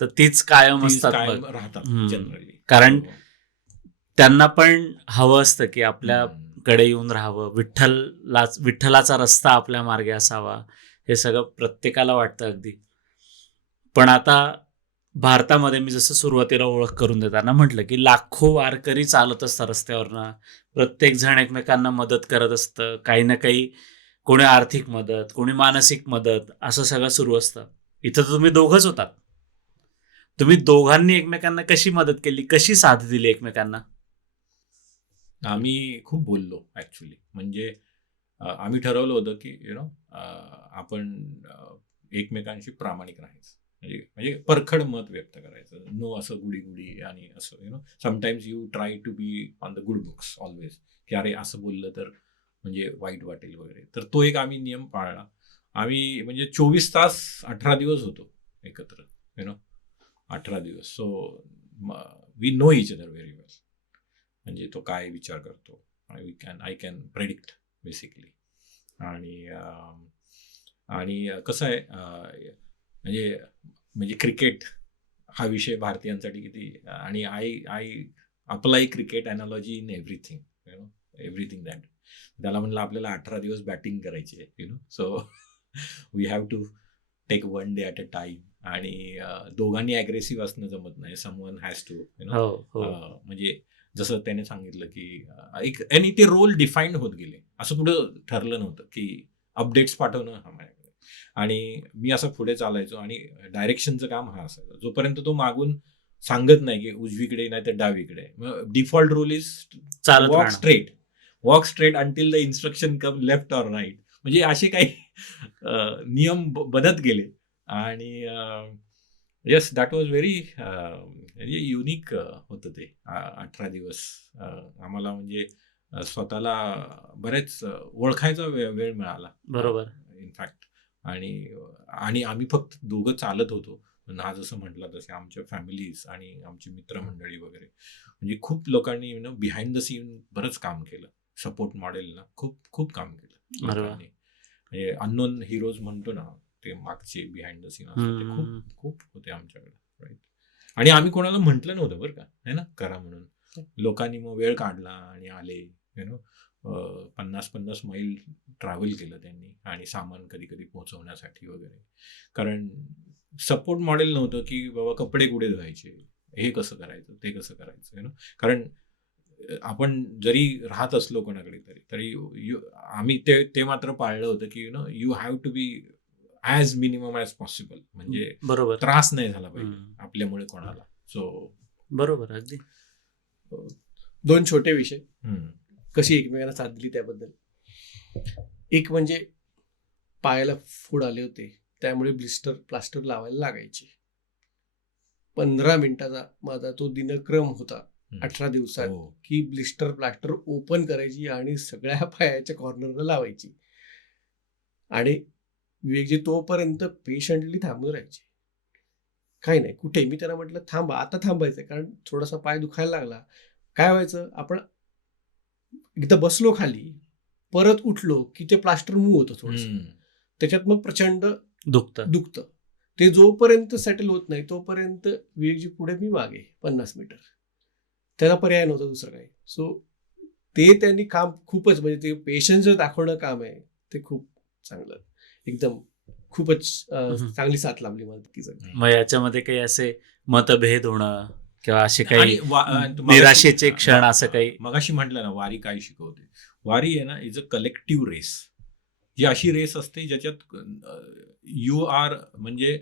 तर तीच कायम असतात राहतात जनरली, कारण त्यांना पण हवं असतं की आपल्याकडे येऊन राहावं, विठ्ठलाचा रस्ता आपल्या मार्गे असावा, हे सगळं प्रत्येकाला वाटतं अगदी. पण आता भारतामध्ये मी जसं सुरुवातीला ओळख करून देताना म्हटलं की लाखो वारकरी चालत असतात रस्त्यावरनं, प्रत्येक जण एकमेकांना मदत करत असतं, काही ना काही, कोणी आर्थिक मदत, कोणी मानसिक मदत, असं सगळं सुरू असतं. इथं तर तुम्ही दोघंच होतात, तुम्ही दोघांनी एकमेकांना कशी मदत केली, कशी साथ दिली एकमेकांना? आम्ही खूप बोललो ऍक्च्युली. म्हणजे आम्ही ठरवलं होतं की आपण एकमेकांशी प्रामाणिक राहायचं. म्हणजे परखड मत व्यक्त करायचं, नो असं गुडी गुडी आणि असं sometimes you try to be on the good books always, की अरे असं बोललं तर म्हणजे वाईट वाटेल वगैरे. तर तो एक आम्ही नियम पाळला. आम्ही म्हणजे 24 तास 18 दिवस होतो एकत्र 18 दिवस. So we know each other very well. म्हणजे तो काय विचार करतो आय कॅन प्रेडिक्ट बेसिकली. आणि कसं आहे म्हणजे क्रिकेट हा विषय भारतीयांसाठी किती, आणि I apply cricket analogy in everything that. त्याला म्हणलं आपल्याला 18 दिवस बॅटिंग करायची आहे so we have to take one day at a time. आणि दोघांनी अग्रेसिव्ह असणं जमत नाही. समवन हॅज टू म्हणजे जसं त्याने सांगितलं की आणि ते रोल डिफाईन्ड होत गेले. असं कुठं ठरलं नव्हतं की अपडेट्स पाठवणं हा माझ्याकडे, आणि मी असं पुढे चालायचो आणि डायरेक्शनचं काम हा असायचं. जोपर्यंत तो मागून सांगत नाही की उजवीकडे नाही तर डावीकडे, default rule is walk straight until the instruction come left or right. म्हणजे असे काही नियम बनत गेले. आणि येस, दॅट वॉज व्हेरी म्हणजे युनिक होतं ते 18 दिवस. आम्हाला म्हणजे स्वतःला बरेच ओळखायचा वेळ मिळाला. बरोबर. इनफॅक्ट आणि आम्ही फक्त दोघं चालत होतो. हा जसं म्हटलं तसे आमच्या फॅमिलीज आणि आमची मित्रमंडळी वगैरे, म्हणजे खूप लोकांनी बिहाइंड द सीन बरंच काम केलं. सपोर्ट मॉडेलला खूप काम केलं लोकांनी. म्हणजे अननोन हिरोज म्हणतो ना, ते मागचे बिहाइंड द सीन असतात ते खूप होते आमच्याकडे, राईट. आणि आम्ही कोणाला म्हटलं नव्हतं बरं का, है ना, करा म्हणून. लोकांनी मग वेळ काढला आणि आले. 50 मैल ट्रॅव्हल केलं त्यांनी, आणि सामान कधी कधी पोहोचवण्यासाठी वगैरे. कारण सपोर्ट मॉडेल नव्हतं की बाबा कपडे कुठे धुवायचे, हे कसं करायचं, ते कसं करायचं. कारण आपण जरी राहत असलो कोणाकडे तरी आम्ही ते मात्र पाळलं होतं की you have to be as minimum as possible. म्हणजे बरोबर, त्रास नाही झाला पाहिजे आपल्यामुळे कोणाला. सो बरोबर, अगदी. 2 छोटे विषय कशी एकमेकांना साथ दिली त्याबद्दल. एक म्हणजे पायाला फोड आले होते, त्यामुळे प्लास्टर लावायला लागायचे. 15 मिनिटाचा माझा तो दिनक्रम होता 18 दिवसात, की प्लास्टर ओपन करायची आणि सगळ्या पायाच्या कॉर्नरला लावायची. आणि विवेकजी तोपर्यंत पेशंटली थांबून राहायचे, काही नाही कुठे. मी त्यांना म्हटलं थांबा, आता थांबायचं, कारण थोडासा पाय दुखायला लागला. काय व्हायचं, आपण एकदा बसलो खाली, परत उठलो की ते प्लास्टर मूव्ह होतं थोडंसं, त्याच्यात मग प्रचंड दुखतं. ते जोपर्यंत सेटल होत नाही तोपर्यंत विवेकजी पुढे, मी मागे 50 मीटर. त्याला पर्याय नव्हता दुसरं काही. सो ते त्यांनी काम खूपच, म्हणजे ते पेशन्स दाखवणं काम आहे ते खूप चांगलं, एकदम खूपच चांगली साथ लाभली मला ती सगळी. मग याच्यामध्ये काही असे मतभेद होणं किंवा असे काही निराशेचे क्षण, असं काही? मगाशी म्हटलं ना, वारी काय शिकवते. वारी आहे ना, इज अ कलेक्टिव्ह रेस. ही अशी रेस असते ज्याच्यात यू आर, म्हणजे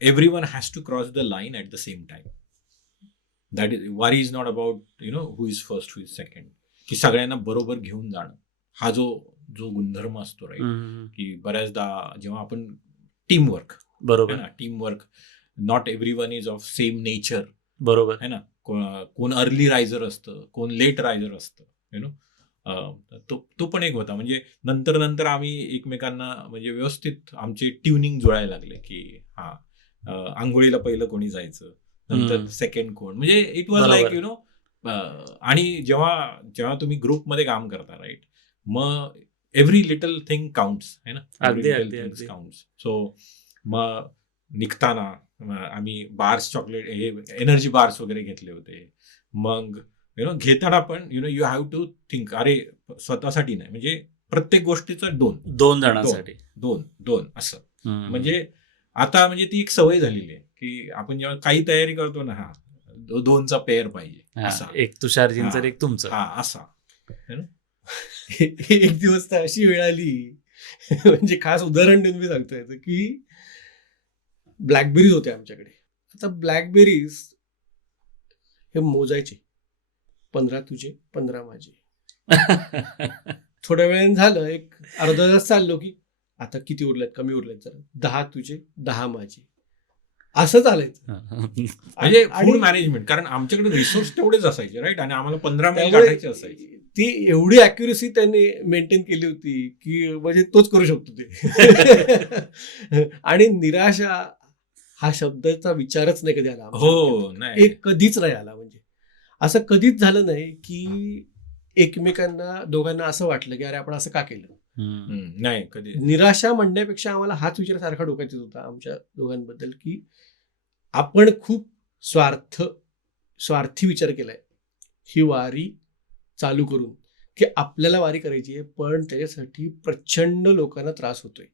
everyone has to cross the line at the same time. That is Wari. Is not about who is first, who is second, की सगळ्यांना बरोबर घेऊन जाणं. हा जो गुणधर्म असतो, राईट, की बऱ्याचदा जेव्हा आपण टीमवर्क, बरोबर ना, teamwork, not everyone is of same nature, बरोबर है ना. कोण अर्ली रायझर असतं, कोण लेट रायझर असतं, तो पण एक होता. म्हणजे नंतर आम्ही एकमेकांना म्हणजे व्यवस्थित आमचे ट्युनिंग जुळायला लागले, की आंघोळीला पहिलं कोणी जायचं, नंतर सेकंड कोण, म्हणजे इट वॉज लाईक आणि जेव्हा तुम्ही ग्रुपमध्ये काम करता, राईट, मग एव्हरी लिटल थिंग काउंट्स, है ना, every little things counts. So मग निघताना आम्ही बार्स, चॉकलेट, हे एनर्जी बार्स वगैरे घेतले होते. मग घेताना पण यू हॅव टू थिंक, अरे स्वतःसाठी नाही, म्हणजे प्रत्येक गोष्टीचं दोन जणांसाठी, दोन असं. म्हणजे आता म्हणजे ती एक सवय झालेली आहे की आपण जेव्हा काही तयारी करतो ना, 2चा पेअर पाहिजे, असा. एक तुषारजींचं, एक तुमचं, असा. एक दिवस तर अशी वेळ आली, म्हणजे खास उदाहरण देऊन मी सांगतोय की ब्लॅकबेरीज होते आमच्याकडे. आता ब्लॅकबेरीज हे मोजायचे, 15 तुझे 15 माझे. थोड्या वेळाने झालं, एक अर्धा तास चाललो की आता किती उरल्यात, कमी उरल्यात, जरा 10 तुझे 10 माझे. असं चालायचं. म्हणजे आणि फूड मॅनेजमेंट, कारण आमच्याकडे रिसोर्स तेवढेच असायचे राईट, आणि आम्हाला 15 मैल त्यामुळे गाठायचे असायचे. ती एवढी अॅक्युरेसी त्यांनी मेंटेन केली होती की म्हणजे तोच करू शकतो ते. आणि निराशा हा शब्दाचा विचारच नाही कधी आला आमच्या हो डोक्यात. नाही, एक कधीच नाही आला. म्हणजे असं कधीच झालं नाही की एकमेकांना दोघांना असं वाटलं की अरे आपण असं का केलं. नाही कधी. निराशा म्हणण्यापेक्षा आम्हाला हाच विचार सारखा डोक्यात येत होता आमच्या दोघांबद्दल की आपण खूप स्वार्थी विचार केलाय ही वारी चालू करून, की आपल्याला वारी करायची आहे पण त्याच्यासाठी प्रचंड लोकांना त्रास होतोय,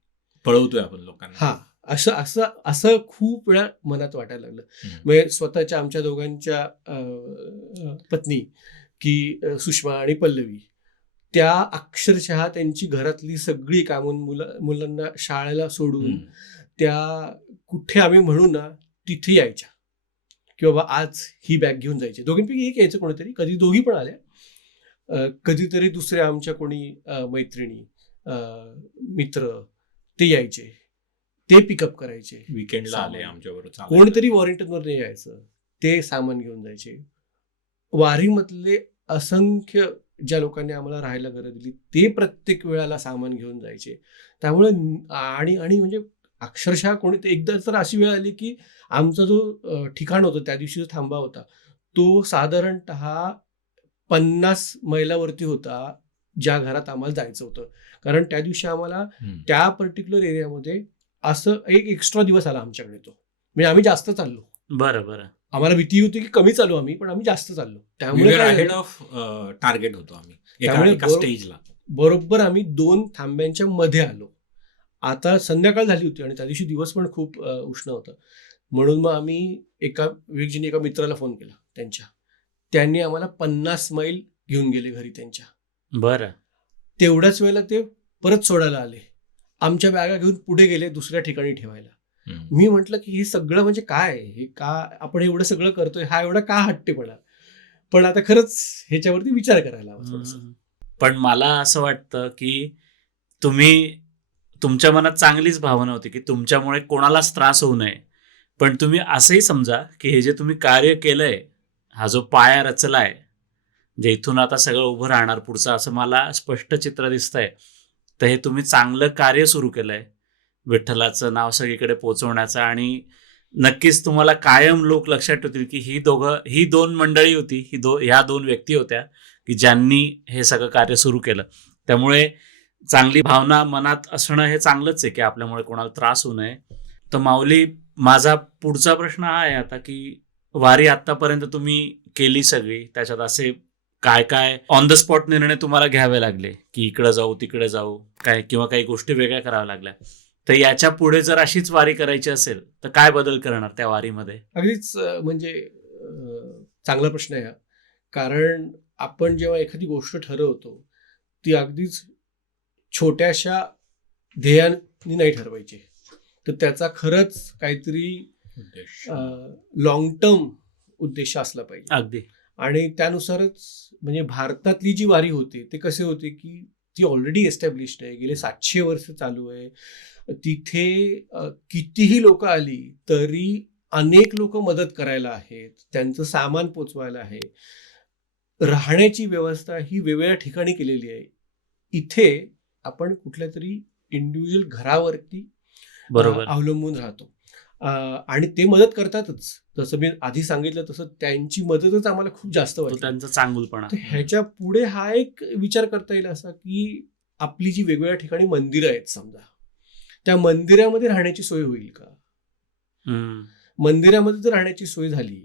पळवतोय आपण लोकांना. हा असं असं असं खूप वेळा मनात वाटायला लागलं. म्हणजे स्वतःच्या आमच्या दोघांच्या पत्नी की सुषमा आणि पल्लवी, त्या अक्षरशः त्यांची घरातली सगळी कामं मुलांना शाळेला सोडून त्या कुठे आम्ही म्हणू ना तिथे यायच्या, की बाबा आज ही बॅग घेऊन जायची. दोघींपैकी एक यायचं कोणीतरी, कधी दोघी पण आल्या, कधीतरी दुसऱ्या आमच्या कोणी मैत्रिणी मित्र ते यायचे, ते पिकअप करायचे. विकेंडला आले आमच्याबरोबर, कोणीतरी वॉरिंग्टनवर यायचं, ते सामान घेऊन जायचे. वारीमधले असंख्य ज्या लोकांनी आम्हाला राहायला घरं दिली ते प्रत्येक वेळाला सामान घेऊन जायचे. त्यामुळे आणि आणि म्हणजे अक्षरशः एकदा तर अशी वेळ आली की आमचा जो ठिकाण होतं त्या दिवशी जो थांबा होता तो साधारणतः 50 मैलावरती होता, ज्या घरात आम्हाला जायचं होतं. कारण त्या दिवशी आम्हाला त्या पर्टिक्युलर एरियामध्ये असं एक एक्स्ट्रा दिवस आला आमच्याकडे तो, म्हणजे आम्ही जास्त चाललो. बरं बरं. आम्हाला भीती होती की कमी चालू आम्ही, पण आम्ही जास्त चाललो. त्यामुळे अहेड ऑफ टार्गेट होतो आम्ही त्यामुळे एका स्टेजला. बरोबर आम्ही 2 थांब्यांच्या मध्ये आलो. आता संध्याकाळ झाली होती आणि त्या दिवशी दिवस पण खूप उष्ण होतं. म्हणून मग आम्ही एका मित्राला फोन केला त्यांच्या, त्यांनी आम्हाला 50 मैल घेऊन गेले घरी त्यांच्या. बरं. तेवढ्याच वेळेला ते परत सोडायला आले, आमच्या बॅगा घेऊन पुढे गेले दुसऱ्या ठिकाणी ठेवायला. मी म्हटलं की हे सगळं म्हणजे काय, हे का आपण एवढं सगळं करतोय, हा एवढा का हट्टीपणा. पण आता खरंच ह्याच्यावरती विचार करायला हवा थोडंसं. पण मला असं वाटतं की तुमच्या मनात चांगलीच भावना होती की तुमच्यामुळे कोणालाच त्रास होऊ नये. पण तुम्ही असंही समजा की हे जे तुम्ही कार्य केलंय, हा जो पाया रचलाय, जे इथून आता सगळं उभं राहणार पुढचं, असं मला स्पष्ट चित्र दिसतंय. तर हे तुम्ही चांगलं कार्य सुरू केलंय, विठ्ठलाचं नाव सगळीकडे पोहोचवण्याचं. आणि नक्कीच तुम्हाला कायम लोक लक्षात ठेवतील की ही दोन मंडळी होती, ह्या 2 व्यक्ती होत्या की ज्यांनी हे सगळं कार्य सुरू केलं. त्यामुळे चांगली भावना मनात असणं हे चांगलंच आहे की आपल्यामुळे कोणाला त्रास होऊ नये. तर माऊली, माझा पुढचा प्रश्न हा आहे आता की वारी आतापर्यंत तुम्ही केली सगळी, त्याच्यात असे काय काय ऑन द स्पॉट निर्णय तुम्हाला घ्यावे लागले की इकडे जाऊ तिकडे जाऊ काय, किंवा काही गोष्टी वेगळ्या कराव्या लागल्या, तर याच्या पुढे जर अशीच वारी करायची असेल तर काय बदल करणार त्या वारीमध्ये? अगदीच म्हणजे चांगला प्रश्न आहे हा. कारण आपण जेव्हा एखादी गोष्ट ठरवतो ती अगदीच छोट्याशा ध्येयाने नाही ठरवायची, तर त्याचा खरंच काहीतरी लॉंग टर्म उद्देश असला पाहिजे. अगदी. आणि त्यानुसारच म्हणजे भारतातली जी वारी होते ते कसे होते की ती ऑलरेडी एस्टॅब्लिश्ड आहे, गेले 700 वर्ष चालू आहे. तिथे कितीही लोक आली तरी अनेक लोक मदत करायला आहेत, त्यांचं सामान पोचवायला आहे. राहण्याची व्यवस्था ही वेगवेगळ्या ठिकाणी केलेली आहे. इथे आपण कुठल्या तरी इंडिव्हिज्युअल घरावरती बरोबर अवलंबून राहतो. आणि ते मदत करतातच, जसं मी आधी सांगितलं तसं त्यांची मदतच आम्हाला खूप जास्त तो वाटते. त्यांचा चांगुलपणा. तर ह्याच्या पुढे हा एक विचार करता येईल असा की आपली जी वेगवेगळ्या ठिकाणी मंदिरं आहेत समजा, त्या मंदिरामध्ये राहण्याची सोय होईल का? मंदिरामध्ये जर राहण्याची सोय झाली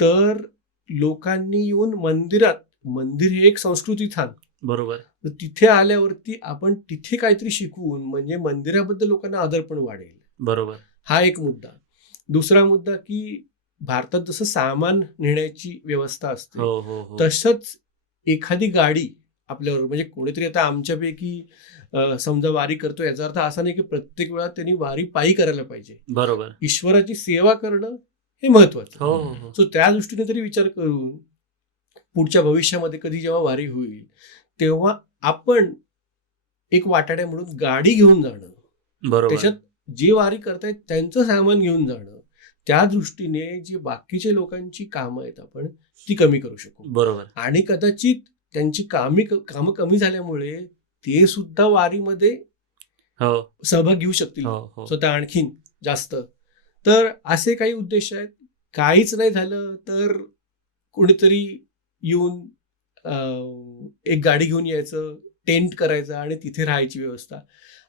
तर लोकांनी येऊन मंदिर हे एक संस्कृती स्थान, बरोबर, तर तिथे आल्यावरती आपण तिथे काहीतरी शिकवून म्हणजे मंदिराबद्दल लोकांना आदर पण वाढेल. बरोबर. हा एक मुद्दा. दुसरा मुद्दा की भारतात जसं सामान नेण्याची व्यवस्था असते हो हो हो. तसंच एखादी गाडी आपल्यावर, म्हणजे कोणीतरी आता आमच्यापैकी समजा वारी करतो, याचा अर्थ असा नाही की प्रत्येक वेळा त्यांनी वारी पायी करायला पाहिजे. बरोबर. ईश्वराची सेवा करणं हे महत्वाचं. हो हो हो. सो त्या दृष्टीने तरी विचार करून पुढच्या भविष्यामध्ये कधी जेव्हा वारी होईल तेव्हा आपण एक वाटाड्या म्हणून गाडी घेऊन जाणं, बरोबर. त्याच्यात जे वारी करतायत त्यांचं सामान घेऊन जाणं, त्या दृष्टीने जी बाकीच्या लोकांची कामं आहेत आपण ती कमी करू शकू. बरोबर. आणि कदाचित त्यांची कामं कमी झाल्यामुळे ते सुद्धा वारीमध्ये हो सहभाग घेऊ शकतील हो हो स्वतः आणखीन जास्त. तर असे काही उद्देश आहेत. काहीच नाही झालं तर कोणीतरी येऊन एक गाडी घेऊन यायचं, टेंट करायचं आणि तिथे राहायची व्यवस्था.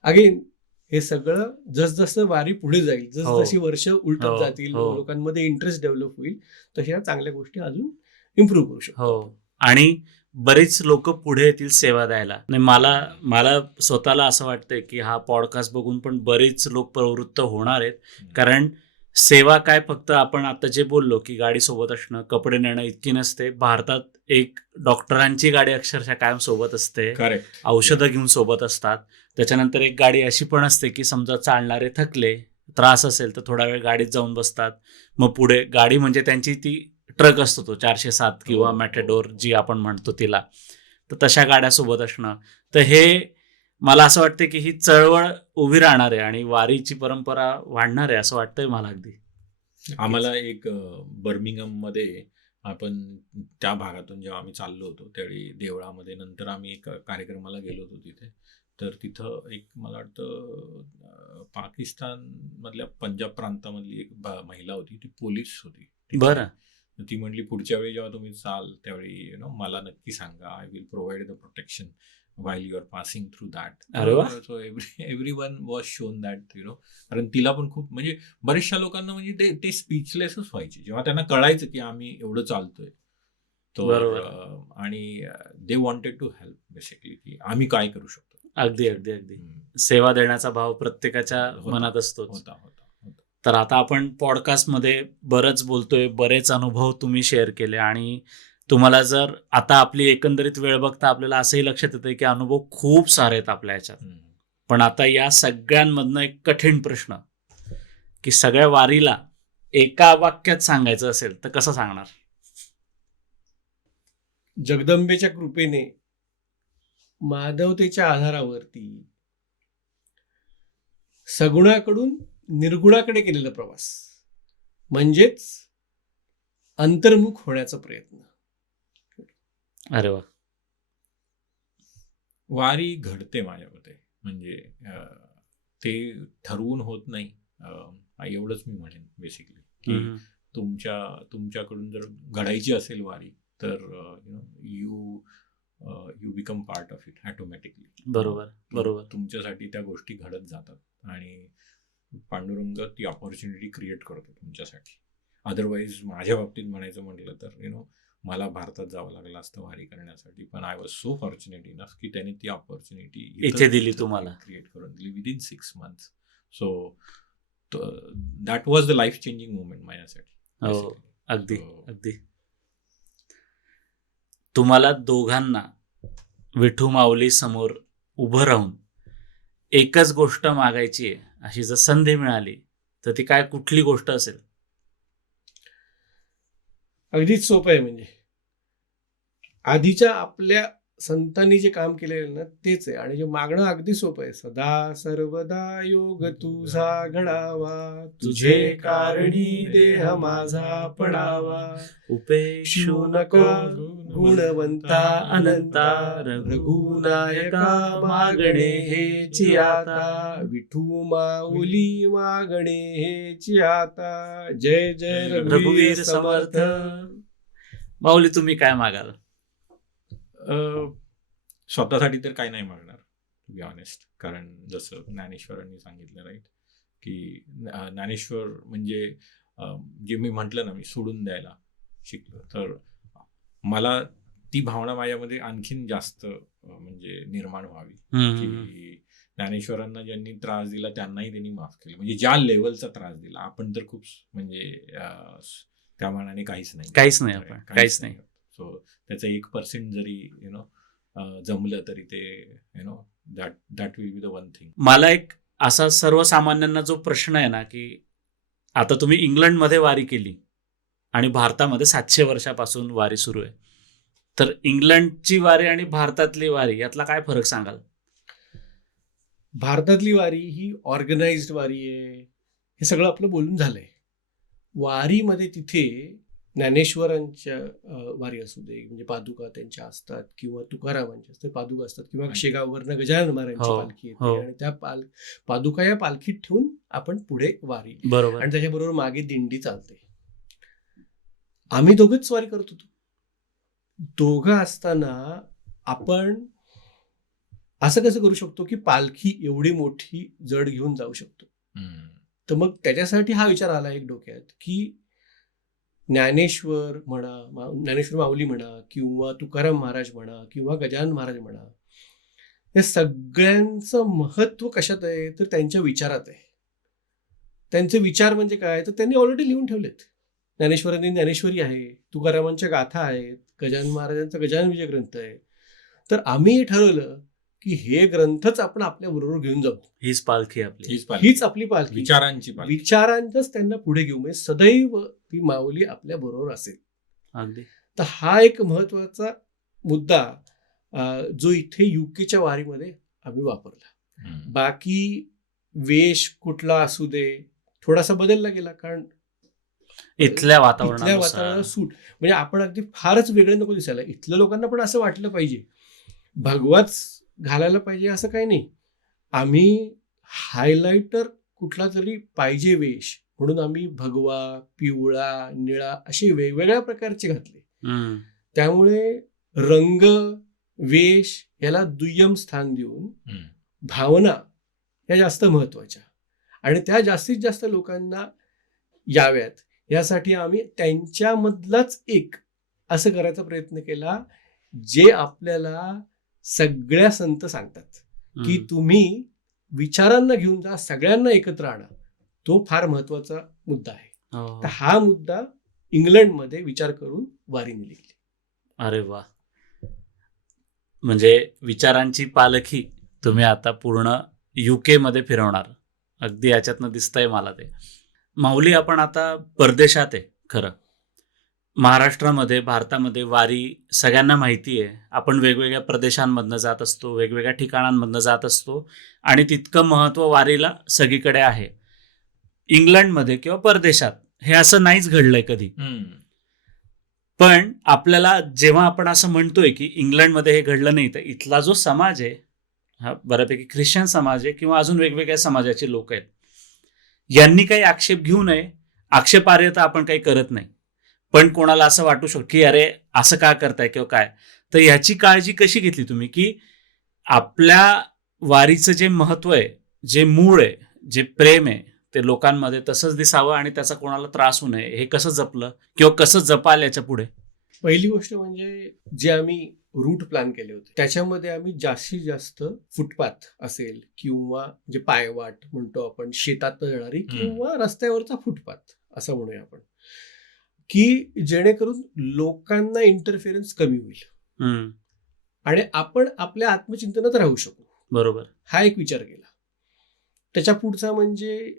अगेन हे सगळं जसजसं वारी पुढे जाईल, जसजशी वर्ष उलटत हो, जातील, हो. लोकांमध्ये इंटरेस्ट डेव्हलप होईल, तशा चांगल्या गोष्टी अजून इम्प्रूव्ह करू शकतो. हो. आणि बरीच लोक पुढे येतील सेवा द्यायला. नाही, मला स्वतःला असं वाटतंय की हा पॉडकास्ट बघून पण बरीच लोक प्रवृत्त होणार आहेत. कारण सेवा काय फक्त आपण आता जे बोललो की गाडी सोबत असणं, कपडे नेणं इतकी नसते. भारतात एक डॉक्टरांची गाडी अक्षरशः कायम सोबत असते, करेक्ट. औषधं घेऊन सोबत असतात. त्याच्यानंतर एक गाडी अशी पण असते की समजा चालणारे थकले, त्रास असेल तर थोडा वेळ गाडीत जाऊन बसतात. मग पुढे गाडी म्हणजे त्यांची ती ट्रक असतो तो 407 किंवा हो, हो. मॅटेडोर जी आपण म्हणतो तिला. तर तशा गाड्या सोबत असणं, तर हे मला असं वाटतं की ही चळवळ उभी राहणार आहे आणि वारीची परंपरा वाढणार आहे असं वाटतंय मला अगदी. आम्हाला एक बर्मिंगहम मध्ये आपण त्या भागातून जेव्हा आम्ही चाललो होतो त्यावेळी देवळामध्ये नंतर आम्ही एक कार्यक्रमाला गेलो होतो तिथे. तर तिथं एक मला वाटतं पाकिस्तान मधल्या पंजाब प्रांतामधली एक महिला होती, ती पोलीस होती तिथे. बरं. तर ती म्हणली पुढच्या वेळी जेव्हा तुम्ही चाल त्यावेळी मला नक्की सांगा, I will provide the protection while you are passing through that. अरे वा. So everyone was shown that कारण तिला पण खूप म्हणजे बऱ्याचशा लोकांना म्हणजे ते स्पीचलेसच व्हायचे जेव्हा त्यांना कळायचं की आम्ही एवढं चालतोय. बरोबर. आणि they wanted to help basically की आम्ही काय करू शकतो. अगदी अगदी अगदी सेवा देण्याचा भाव प्रत्येकाच्या होता. मनात असतोच. होता. तर आता आपण पॉडकास्टमध्ये बरंच बोलतोय, बरेच अनुभव तुम्ही शेअर केले आणि तुम्हाला जर आता आपली एकंदरीत वेळ बघता आपल्याला असंही लक्षात येतं की अनुभव खूप सारे आहेत आपल्या ह्याच्यात. पण आता या सगळ्यांमधनं एक कठीण प्रश्न की सगळ्या वारीला एका वाक्यात सांगायचं असेल तर कसं सांगणार? जगदंबेच्या कृपेने मानवतेच्या आधारावरती सगुणाकडून निर्गुणाकडे केलेला प्रवास म्हणजेच अंतर्मुख होण्याचा प्रयत्न. अरे वा. वारी घडते माझ्या मते. म्हणजे ते ठरवून होत नाही. एवढंच मी म्हणेन बेसिकली की तुमच्याकडून जर घडायची असेल वारी तर you become part of it automatically. बरोबर. तुमच्यासाठी त्या गोष्टी घडत जातात आणि पांडुरंग ती ऑपॉर्च्युनिटी क्रिएट करतो तुमच्यासाठी. अदरवाईज माझ्या बाबतीत म्हणायचं म्हटलं तर मला भारतात जावं लागलं असतं वारी करण्यासाठी, पण I was so fortunate enough की त्यांनी ती ऑपॉर्च्युनिटी इथे दिली तुम्हाला, क्रिएट करून दिली within 6 months. So that was the life changing movement माझ्यासाठी. हो, अगदी. तुम्हाला दोघांना विठू माऊली समोर उभं राहून एकच गोष्ट मागायची आहे अशी जर संधी मिळाली तर ती काय, कुठली गोष्ट असेल? अगदीच सोपं आहे. म्हणजे आधीच्या आपल्या संतांनी जे काम केलेलं ना तेच आहे आणि जे मागणं अगदी सोपं आहे. सदा सर्वदा योग तुझा घडावा, तुझे कारणी देह माझा पडावा, उपेक्षू नका गुणवंता अनंता, रघुनायका मागणे हेची आता, विठू माऊली मागणे हेची आता. जय जय रघुवीर समर्थ. माऊली, तुम्ही काय मागाल? स्वतःसाठी तर काही नाही मागणार टू बी ऑनेस्ट. कारण जसं ज्ञानेश्वरांनी सांगितलं राईट की ज्ञानेश्वर म्हणजे जे मी म्हटलं ना, मी सोडून द्यायला शिकलो, तर मला ती भावना माझ्यामध्ये आणखीन जास्त म्हणजे निर्माण व्हावी की ज्ञानेश्वरांना ज्यांनी त्रास दिला त्यांनाही त्यांनी माफ केलं. म्हणजे ज्या लेवलचा त्रास दिला आपण तर खूप म्हणजे त्या मानाने काहीच नाही आपण काहीच नाही. सो त्याचं 1% जरी जमलं तरी ते that will be the one thing. मला एक असा सर्वसामान्यांना जो प्रश्न आहे ना की आता तुम्ही इंग्लंडमध्ये वारी केली आणि भारतामध्ये 700 वर्षापासून वारी सुरू आहे, तर इंग्लंडची वारी आणि भारतातली वारी यातला काय फरक सांगाल? भारतातली वारी ही ऑर्गनाइज्ड वारी आहे, हे सगळं आपलं बोलून झालंय. वारीमध्ये तिथे ज्ञानेश्वरांच्या वारी असू दे, म्हणजे पादुका त्यांच्या असतात, किंवा तुकारामांच्या असतात पादुका असतात, किंवा शेगाववरनं गजानन महाराजांची हो, पालखी येते, हो. आणि त्या पादुका या पालखीत ठेवून आपण पुढे वारी, बरोबर. आणि त्याच्याबरोबर मागे दिंडी चालते. आम्ही दोघंच वारी करत होतो. दोघं असताना आपण असं कसं करू शकतो की पालखी एवढी मोठी जड घेऊन जाऊ शकतो? तर मग त्याच्यासाठी हा विचार आला एक डोक्यात की ज्ञानेश्वर माऊली म्हणा, किंवा तुकाराम महाराज म्हणा, किंवा गजानन महाराज म्हणा, या सगळ्यांचं महत्व कशात आहे? तर त्यांच्या विचारात आहे. त्यांचे विचार म्हणजे काय? तर त्यांनी ऑलरेडी लिहून ठेवलेत. ज्ञानेश्वरांनी ज्ञानेश्वरी आहे, तुकारामांच्या गाथा आहेत, गजानन महाराजांचा गजानन विजय ग्रंथ आहे. तर आम्ही ठरवलं की हे ग्रंथच आपण आपल्या बरोबर घेऊन जाऊ. हीच पालखी आपली. हीच आपली पालखी, विचारांचीच त्यांना पुढे घेऊ, म्हणजे सदैव ती माऊली आपल्या बरोबर असेल. अगदी. तर हा एक महत्वाचा मुद्दा जो इथे युकेच्या वारीमध्ये आम्ही वापरला. बाकी वेश कुठला असू दे थोडासा बदलला गेला, कारण इथल्या वातावरणाला सूट, म्हणजे आपण अगदी फारच वेगळे नको दिसायला. इथल्या लोकांना पण असं वाटलं पाहिजे भगवाच घालायला पाहिजे असं काही नाही. आम्ही हायलाइटर कुठला तरी पाहिजे वेश म्हणून आम्ही भगवा, पिवळा, निळा असे वेगवेगळ्या प्रकारचे घातले. त्यामुळे रंग, वेश याला दुय्यम स्थान देऊन भावना या जास्त महत्वाच्या, आणि त्या जास्तीत जास्त लोकांना याव्यात यासाठी आम्ही त्यांच्यामधलाच एक असं करायचा प्रयत्न केला, जे आपल्याला सगळ्या संत सांगतात की तुम्ही विचारांना घेऊन जा, सगळ्यांना एकत्र आणा. तो फार महत्वाचा मुद्दा आहे. तर हा मुद्दा इंग्लंडमध्ये विचार करून वारी निघली. अरे वा. म्हणजे विचारांची पालखी तुम्ही आता पूर्ण UK मध्ये फिरवणार. अगदी याच्यातनं दिसतंय मला ते. माऊली, आपण आता परदेशात आहे खरं. महाराष्ट्रामध्ये, भारतामध्ये वारी सगळ्यांना माहिती आहे. आपण वेगवेगळ्या प्रदेशांमधनं जात असतो, वेगवेगळ्या ठिकाणांमधनं जात असतो, आणि तितकं महत्त्व वारीला सगळीकडे आहे. इंग्लंडमध्ये किंवा परदेशात हे असं नाहीच घडलंय कधी. पण आपल्याला जेव्हा आपण असं म्हणतोय की इंग्लंडमध्ये हे घडलं नाही, तर इथला जो समाज आहे हा बऱ्यापैकी ख्रिश्चन समाज आहे, किंवा अजून वेगवेगळ्या समाजाचे लोक आहेत, यांनी काही आक्षेप घेऊ नये. आक्षेपार्ह तर आपण काही करत नाही, पण कोणाला असं वाटू शकतं की अरे असं का करताय किंवा काय. तर ह्याची काळजी कशी घेतली तुम्ही की आपल्या वारीचं जे महत्व आहे, जे मूळ आहे, जे प्रेम आहे, ते लोकांमध्ये तसंच दिसावं आणि त्याचा कोणाला त्रास होऊ नये, हे कसं जपलं किंवा कसं जपाल याच्या पुढे? पहिली गोष्ट म्हणजे जे आम्ही रूट प्लॅन केले होते त्याच्यामध्ये आम्ही जास्तीत जास्त फुटपाथ असेल, किंवा जे पायवाट म्हणतो आपण, शेतात जाणारी किंवा रस्त्यावरचा फुटपाथ असं म्हणूया आपण, की जेणेकरून लोकांना इंटरफेरन्स कमी होईल आणि आपण आपल्या आत्मचिंतनात राहू शकू. बरोबर. हा एक विचार केला. त्याच्या पुढचा म्हणजे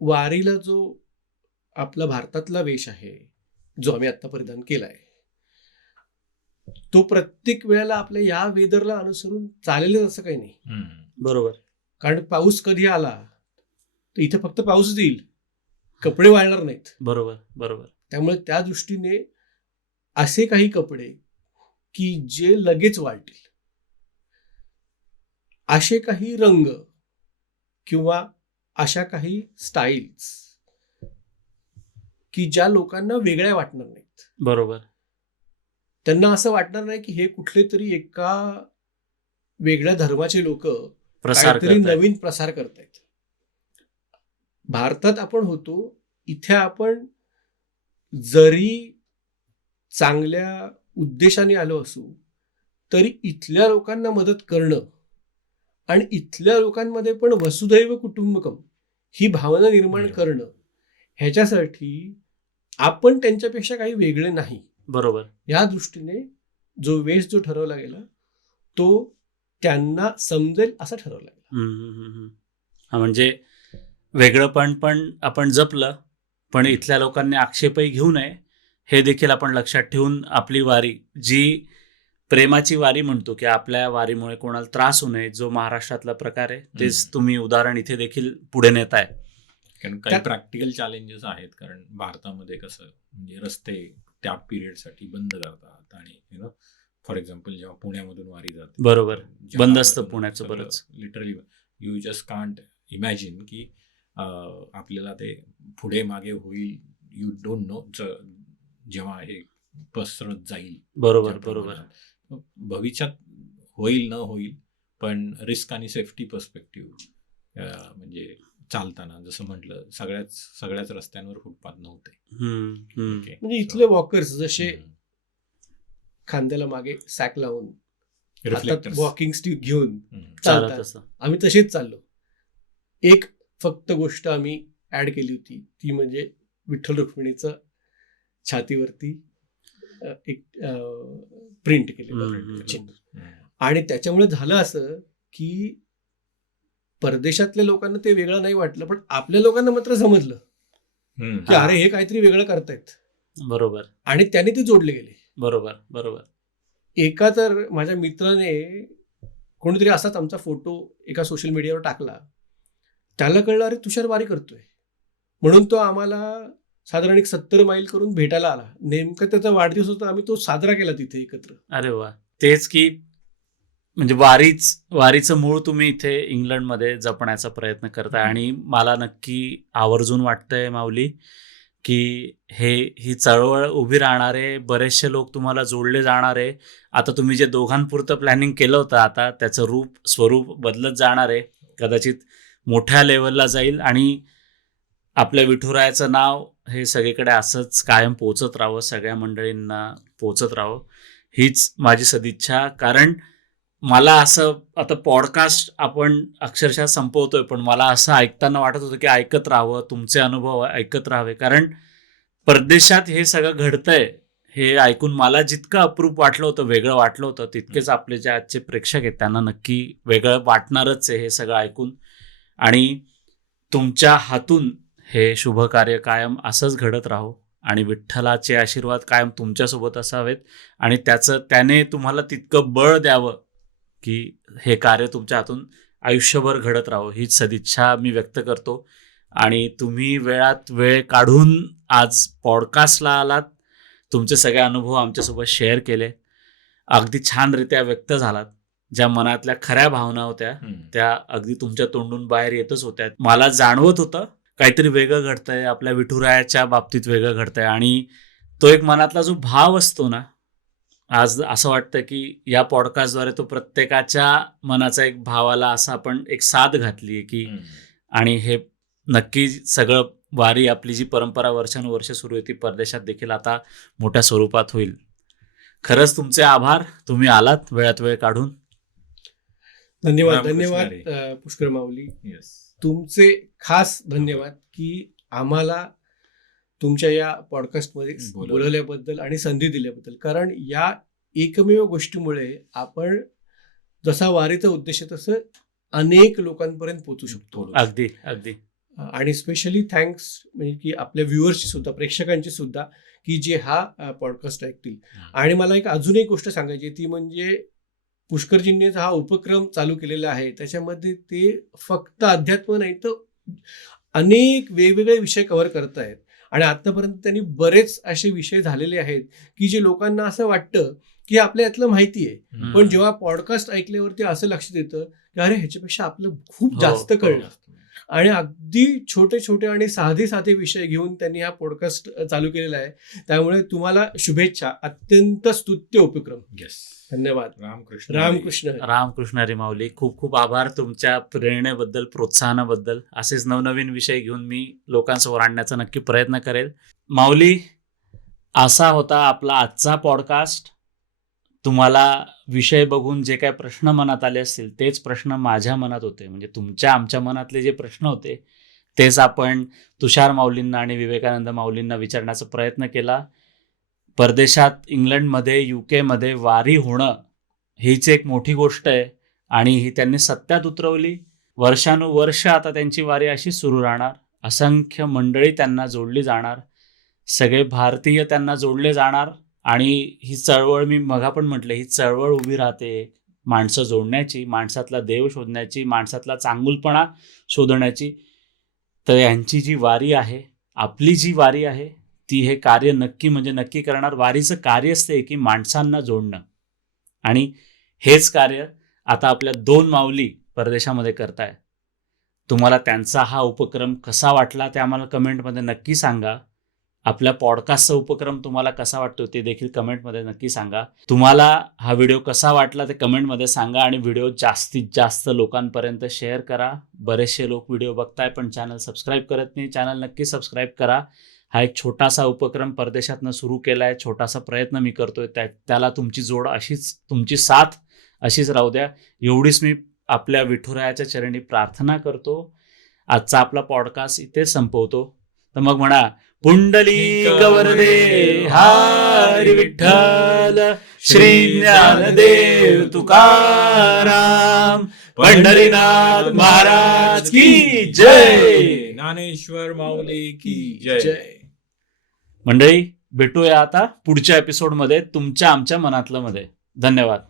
वारीला जो आपला भारतातला वेश आहे, जो आम्ही आता परिधान केलाय, तो प्रत्येक वेळेला आपल्या या वेदरला अनुसरून चालेलच असं काही नाही. बरोबर. कारण पाऊस कधी आला तर इथे फक्त पाऊस देईल, कपडे वाळणार नाहीत. बरोबर बरोबर. त्यामुळे त्या दृष्टीने असे काही कपडे की जे लगेच वाळतील, असे काही रंग किंवा अशा काही स्टाईल्स की ज्या लोकांना वेगळ्या वाटणार नाहीत. बरोबर. त्यांना असं वाटणार नाही की हे कुठले तरी एका वेगळ्या धर्माचे लोक काहीतरी नवीन प्रसार करतायत. भारतात आपण होतो, इथे आपण जरी चांगल्या उद्देशाने आलो असू तरी इथल्या लोकांना मदत करणं आणि इथल्या लोकांमध्ये पण वसुधैव कुटुंबकम ही भावना निर्माण करणं, ह्याच्यासाठी आपण त्यांच्यापेक्षा काही वेगळे नाही. बरोबर. या दृष्टीने जो वेश जो ठरवला गेला तो त्यांना समजेल असा ठरवला गेला. म्हणजे वेगळंपण पण आपण जपलं, पण इथल्या लोकांनी आक्षेपही घेऊ नये हे देखील आपण लक्षात ठेवून आपली वारी, जी प्रेमाची वारी म्हणतो की आपल्या वारीमुळे कोणाला त्रास होऊ नये, जो महाराष्ट्रातला प्रकार आहे, तेच तुम्ही उदाहरण इथे देखील पुढे नेताय. कारण काही प्रॅक्टिकल चॅलेंजेस आहेत, कारण भारतामध्ये कसं म्हणजे रस्ते त्या पिरियडसाठी बंद करतात आणि फॉर एक्झाम्पल जेव्हा पुण्यामधून वारी जाते, बरोबर, बंद असतं जगापासून पुण्याचं सगळं बरंच. Literally you just can't imagine की आपल्याला ते पुढे मागे होईल, यू डोंट नो जेव्हा हे पसरत जाईल. बरोबर ज्या बरोबर. प्रमाणात. भविष्यात होईल न होईल, पण रिस्क आणि सेफ्टी पर्स्पेक्टिव्ह म्हणजे चालताना जसं म्हटलं सगळ्याच रस्त्यांवर फुटपाथ नव्हते. Okay. म्हणजे इथले वॉकर्स जसे खांद्याला मागे सॅक लावून हातात Reflectors. वॉकिंग स्टिक घेऊन चालत चालतात, असं. आम्ही तसेच चाललो. एक फक्त गोष्ट आम्ही ऍड केली होती, ती म्हणजे विठ्ठल रुक्मिणीचं छातीवरती एक प्रिंट केलेलं चिन्ह. आणि त्याच्यामुळे झालं असं की परदेशातल्या लोकांना ते वेगळं नाही वाटलं, पण आपल्या लोकांना मात्र समजलं की हा. अरे हे काहीतरी वेगळं करतायत, बरोबर आणि त्याने ते जोडले गेले. बरोबर बरोबर. एका तर माझ्या मित्राने कोणीतरी असाच आमचा फोटो एका सोशल मीडियावर टाकला. त्याला कळलं अरे तुषार वारी करतोय, म्हणून तो आम्हाला साधारण 70 मैल करून भेटायला आला. नेमका त्याचा वाढदिवस होता, आम्ही तो साजरा केला तिथे एकत्र. अरे वा, तेच की म्हणजे वारीचं मूळ तुम्ही इथे इंग्लंडमध्ये जपण्याचा प्रयत्न करताय. आणि मला नक्की आवर्जून वाटतंय माऊली की ही चळवळ उभी राहणारे बरेचसे लोक तुम्हाला जोडले जाणारे. आता तुम्ही जे दोघांपुरतं प्लॅनिंग केलं होतं, आता त्याचं स्वरूप बदलत जाणार आहे, कदाचित मोठ्या लेवलला जाईल आणि आपल्या विठुरायाचं नाव हे सगळीकडे असंच कायम पोचत राहावं, सगळ्या मंडळींना पोचत राहावं, हीच माझी सदिच्छा. कारण मला असं आता पॉडकास्ट आपण अक्षरशः संपवतोय, पण मला असं ऐकताना वाटत होतं की ऐकत राहावं, तुमचे अनुभव ऐकत राहावे. कारण परदेशात हे सगळं घडतंय हे ऐकून मला जितकं अप्रूप वाटलं होतं, वेगळं वाटलं होतं, तितकेच आपले जे आजचे प्रेक्षक आहेत त्यांना नक्की वेगळं वाटणारच आहे हे सगळं ऐकून. आणि तुमच्या हातून हे शुभ कार्य कायम असंच घडत राहो आणि विठ्ठलाचे आशीर्वाद कायम तुमच्यासोबत असावेत आणि त्याने तुम्हाला तितकं बळ द्यावं की हे कार्य तुमच्या हातून आयुष्यभर घडत राहो, हीच सदिच्छा मी व्यक्त करतो. आणि तुम्ही वेळात वेळ काढून आज पॉडकास्टला आलात, तुमचे सगळे अनुभव आमच्यासोबत शेअर केले, अगदी छानरित्या व्यक्त झालात. ज्या मनातल्या खऱ्या भावना होत्या त्या अगदी तुमच्या तोंडून बाहेर येतच होत्या. मला जाणवत होतं काहीतरी वेगळं घडतंय, आपल्या विठुरायाच्या बाबतीत वेगळं घडतंय. आणि तो एक मनातला जो भाव असतो ना, आज असं वाटतं की या पॉडकास्टद्वारे तो प्रत्येकाच्या मनाचा एक भावाला असं आपण एक साथ घातली आहे की. आणि हे नक्की सगळं वारी आपली जी परंपरा वर्षानुवर्ष सुरू आहे ती परदेशात देखील आता मोठ्या स्वरूपात होईल. खरंच तुमचे आभार, तुम्ही आलात वेळात वेळ काढून. धन्यवाद. रामकृष्ण धन्यवाद हरी. पुष्कर माऊली, येस. तुमचे खास धन्यवाद की आम्हाला तुमच्या या पॉडकास्टमध्ये बोलवल्याबद्दल आणि संधी दिल्याबद्दल. कारण या एकमेव गोष्टीमुळे आपण जसा वारीचा उद्देश आहे तसं अनेक लोकांपर्यंत पोहोचू शकतो. अगदी अगदी. आणि स्पेशली थँक्स म्हणजे की आपल्या व्ह्युअर्सची सुद्धा, प्रेक्षकांची सुद्धा, की जे हा पॉडकास्ट ऐकतील. आणि मला अजून एक गोष्ट सांगायची, ती म्हणजे पुष्करजींनी हा उपक्रम चालू केलेला आहे, त्याच्यामध्ये ते फक्त अध्यात्म नाही तर अनेक वेगवेगळे विषय कव्हर करतायत. आणि आतापर्यंत त्यांनी बरेच असे विषय झालेले आहेत की जे लोकांना असं वाटतं की आपल्या यातलं माहिती आहे, पण जेव्हा पॉडकास्ट ऐकल्यावरती असं लक्षात येतं की अरे ह्याच्यापेक्षा आपलं खूप जास्त कळलं. आणि अगदी छोटे छोटे आणि साधे साधे विषय घेऊन त्यांनी हा पॉडकास्ट चालू केलेला आहे. त्यामुळे तुम्हाला शुभेच्छा. अत्यंत स्तुत्य उपक्रम. धन्यवाद. रामकृष्ण. रामकृष्ण हरी माऊली. खूप खूप आभार तुमच्या प्रेरणेबद्दल, प्रोत्साहनाबद्दल. असेच नवनवीन विषय घेऊन मी लोकांसमोर आणण्याचा नक्की प्रयत्न करेल. माऊली, असा होता आपला आजचा पॉडकास्ट. तुम्हाला विषय बघून जे काही प्रश्न मनात आले असतील तेच प्रश्न माझ्या मनात होते, म्हणजे तुमच्या आमच्या मनातले जे प्रश्न होते तेच आपण तुषार माऊलींना आणि विवेकानंद माऊलींना विचारण्याचा प्रयत्न केला. परदेशात इंग्लंडमध्ये, UK वारी होणं हीच एक मोठी गोष्ट आहे आणि ही त्यांनी सत्यात उतरवली. वर्षानुवर्ष आता त्यांची वारी अशी सुरू राहणार. असंख्य मंडळी त्यांना जोडली जाणार, सगळे भारतीय त्यांना जोडले जाणार. आणि ही चळवळ, मी मगा पण म्हटलं, ही चळवळ उभी राहते माणसं जोडण्याची, माणसातला देव शोधण्याची, माणसातला चांगुलपणा शोधण्याची. तर यांची जी वारी आहे, आपली जी वारी आहे, ती हे कार्य नक्की म्हणजे नक्की करणार. वारीचं कार्यच ते की माणसांना जोडणं, आणि हेच कार्य आता आपल्या 2 माऊली परदेशामध्ये करताय. तुम्हाला त्यांचा हा उपक्रम कसा वाटला ते आम्हाला कमेंटमध्ये नक्की सांगा. आपल्या पॉडकास्टचा उपक्रम तुम्हाला कसा वाटतो ते देखील कमेंटमध्ये नक्की सांगा. तुम्हाला हा व्हिडिओ कसा वाटला ते कमेंटमध्ये सांगा, आणि व्हिडिओ जास्तीत जास्त लोकांपर्यंत शेअर करा. बरेचसे लोक व्हिडिओ बघताय पण चॅनल सबस्क्राईब करत नाही. चॅनल नक्की सबस्क्राईब करा. हा एक छोटासा उपक्रम परदेशातनं सुरू केला आहे, छोटासा प्रयत्न मी करतोय. त्याला तुमची जोड अशीच, तुमची साथ अशीच राहू द्या, एवढीच मी आपल्या विठुरायाच्या चरणी प्रार्थना करतो. आजचा आपला पॉडकास्ट इथे संपवतो. तर मग म्हणा, पुंडलिक वरदे हरी विठ्ठल, श्री ज्ञानदेव तुकाराम, पंढरीनाथ महाराज की जय. ज्ञानेश्वर माऊली की जय. मंडळी, भेटूया आता पुढच्या एपिसोडमध्ये तुमच्या आमच्या मनातलं मध्ये. धन्यवाद.